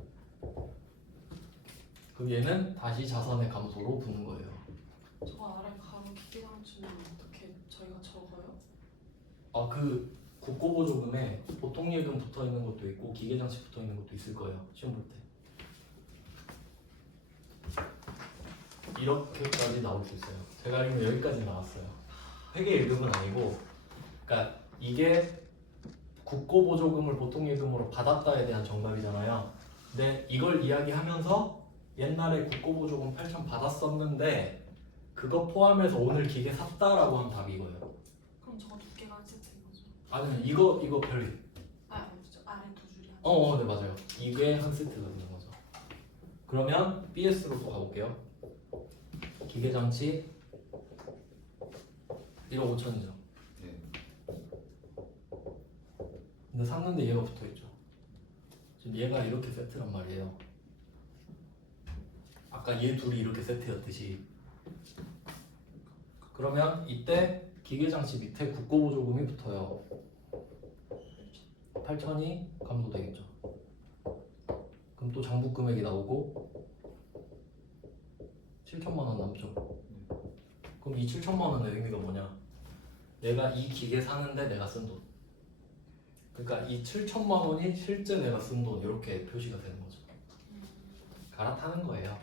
그럼 얘는 다시 자산의 감소로 붙는 거예요. 저 아래 가로 기계장치는 어떻게 저희가 적어요? 아, 그 국고보조금에 보통 예금 붙어 있는 것도 있고 기계장치 붙어 있는 것도 있을 거예요. 시험 볼 때. 이렇게까지 나올 수 있어요. 제가 알기로 여기까지 나왔어요. 회계 예금은 아니고, 그러니까 이게 국고보조금을 보통 예금으로 받았다에 대한 정답이잖아요. 근데 이걸 이야기하면서 옛날에 국고보조금 8천 받았었는데 그거 포함해서 오늘 기계 샀다라고 하면 답이 이거예요. 그럼 저거 두 개가 세트인 거죠? 아니면 이거 별리. 아니죠. 아래 두 줄이 한 네, 맞아요. 이게 한 세트가 되는 거죠. 그러면 BS로 또 가볼게요. 기계장치 1억 5천이죠. 네. 근데 샀는데 얘가 붙어있죠. 지금 얘가 이렇게 세트란 말이에요. 아까 얘 둘이 이렇게 세트였듯이. 그러면 이때 기계장치 밑에 국고보조금이 붙어요. 8천이 감소되겠죠. 그럼 또 장부금액이 나오고 7천만 원 남죠. 그럼 이 7천만 원의 의미가 뭐냐? 내가 이 기계 사는데 내가 쓴 돈. 그러니까 이 7천만 원이 실제 내가 쓴 돈 이렇게 표시가 되는 거죠. 갈아타는 거예요.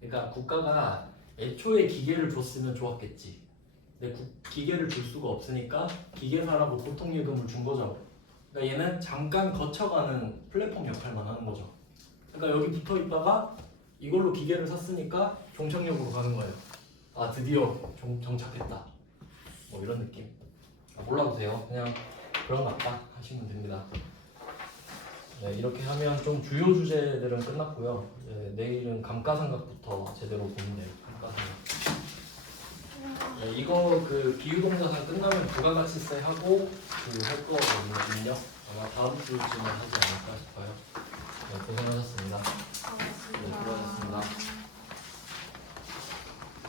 그러니까 국가가 애초에 기계를 줬으면 좋았겠지. 근데 기계를 줄 수가 없으니까 기계사라고 보통 예금을 준 거죠. 그러니까 얘는 잠깐 거쳐가는 플랫폼 역할만 하는 거죠. 그러니까 여기 붙어 있다가 이걸로 기계를 샀으니까 종착역으로 가는 거예요. 아, 드디어 정착했다. 뭐 이런 느낌. 몰라도 돼요. 그냥 그런 것 같다 하시면 됩니다. 네, 이렇게 하면 좀 주요 주제들은 끝났고요. 네, 내일은 감가상각부터 제대로 보면 돼요. 감가상각. 네, 이거 그 비유동사상 끝나면 부가가치세 하고 그 할 거거든요. 아마 다음 주쯤에 하지 않을까 싶어요.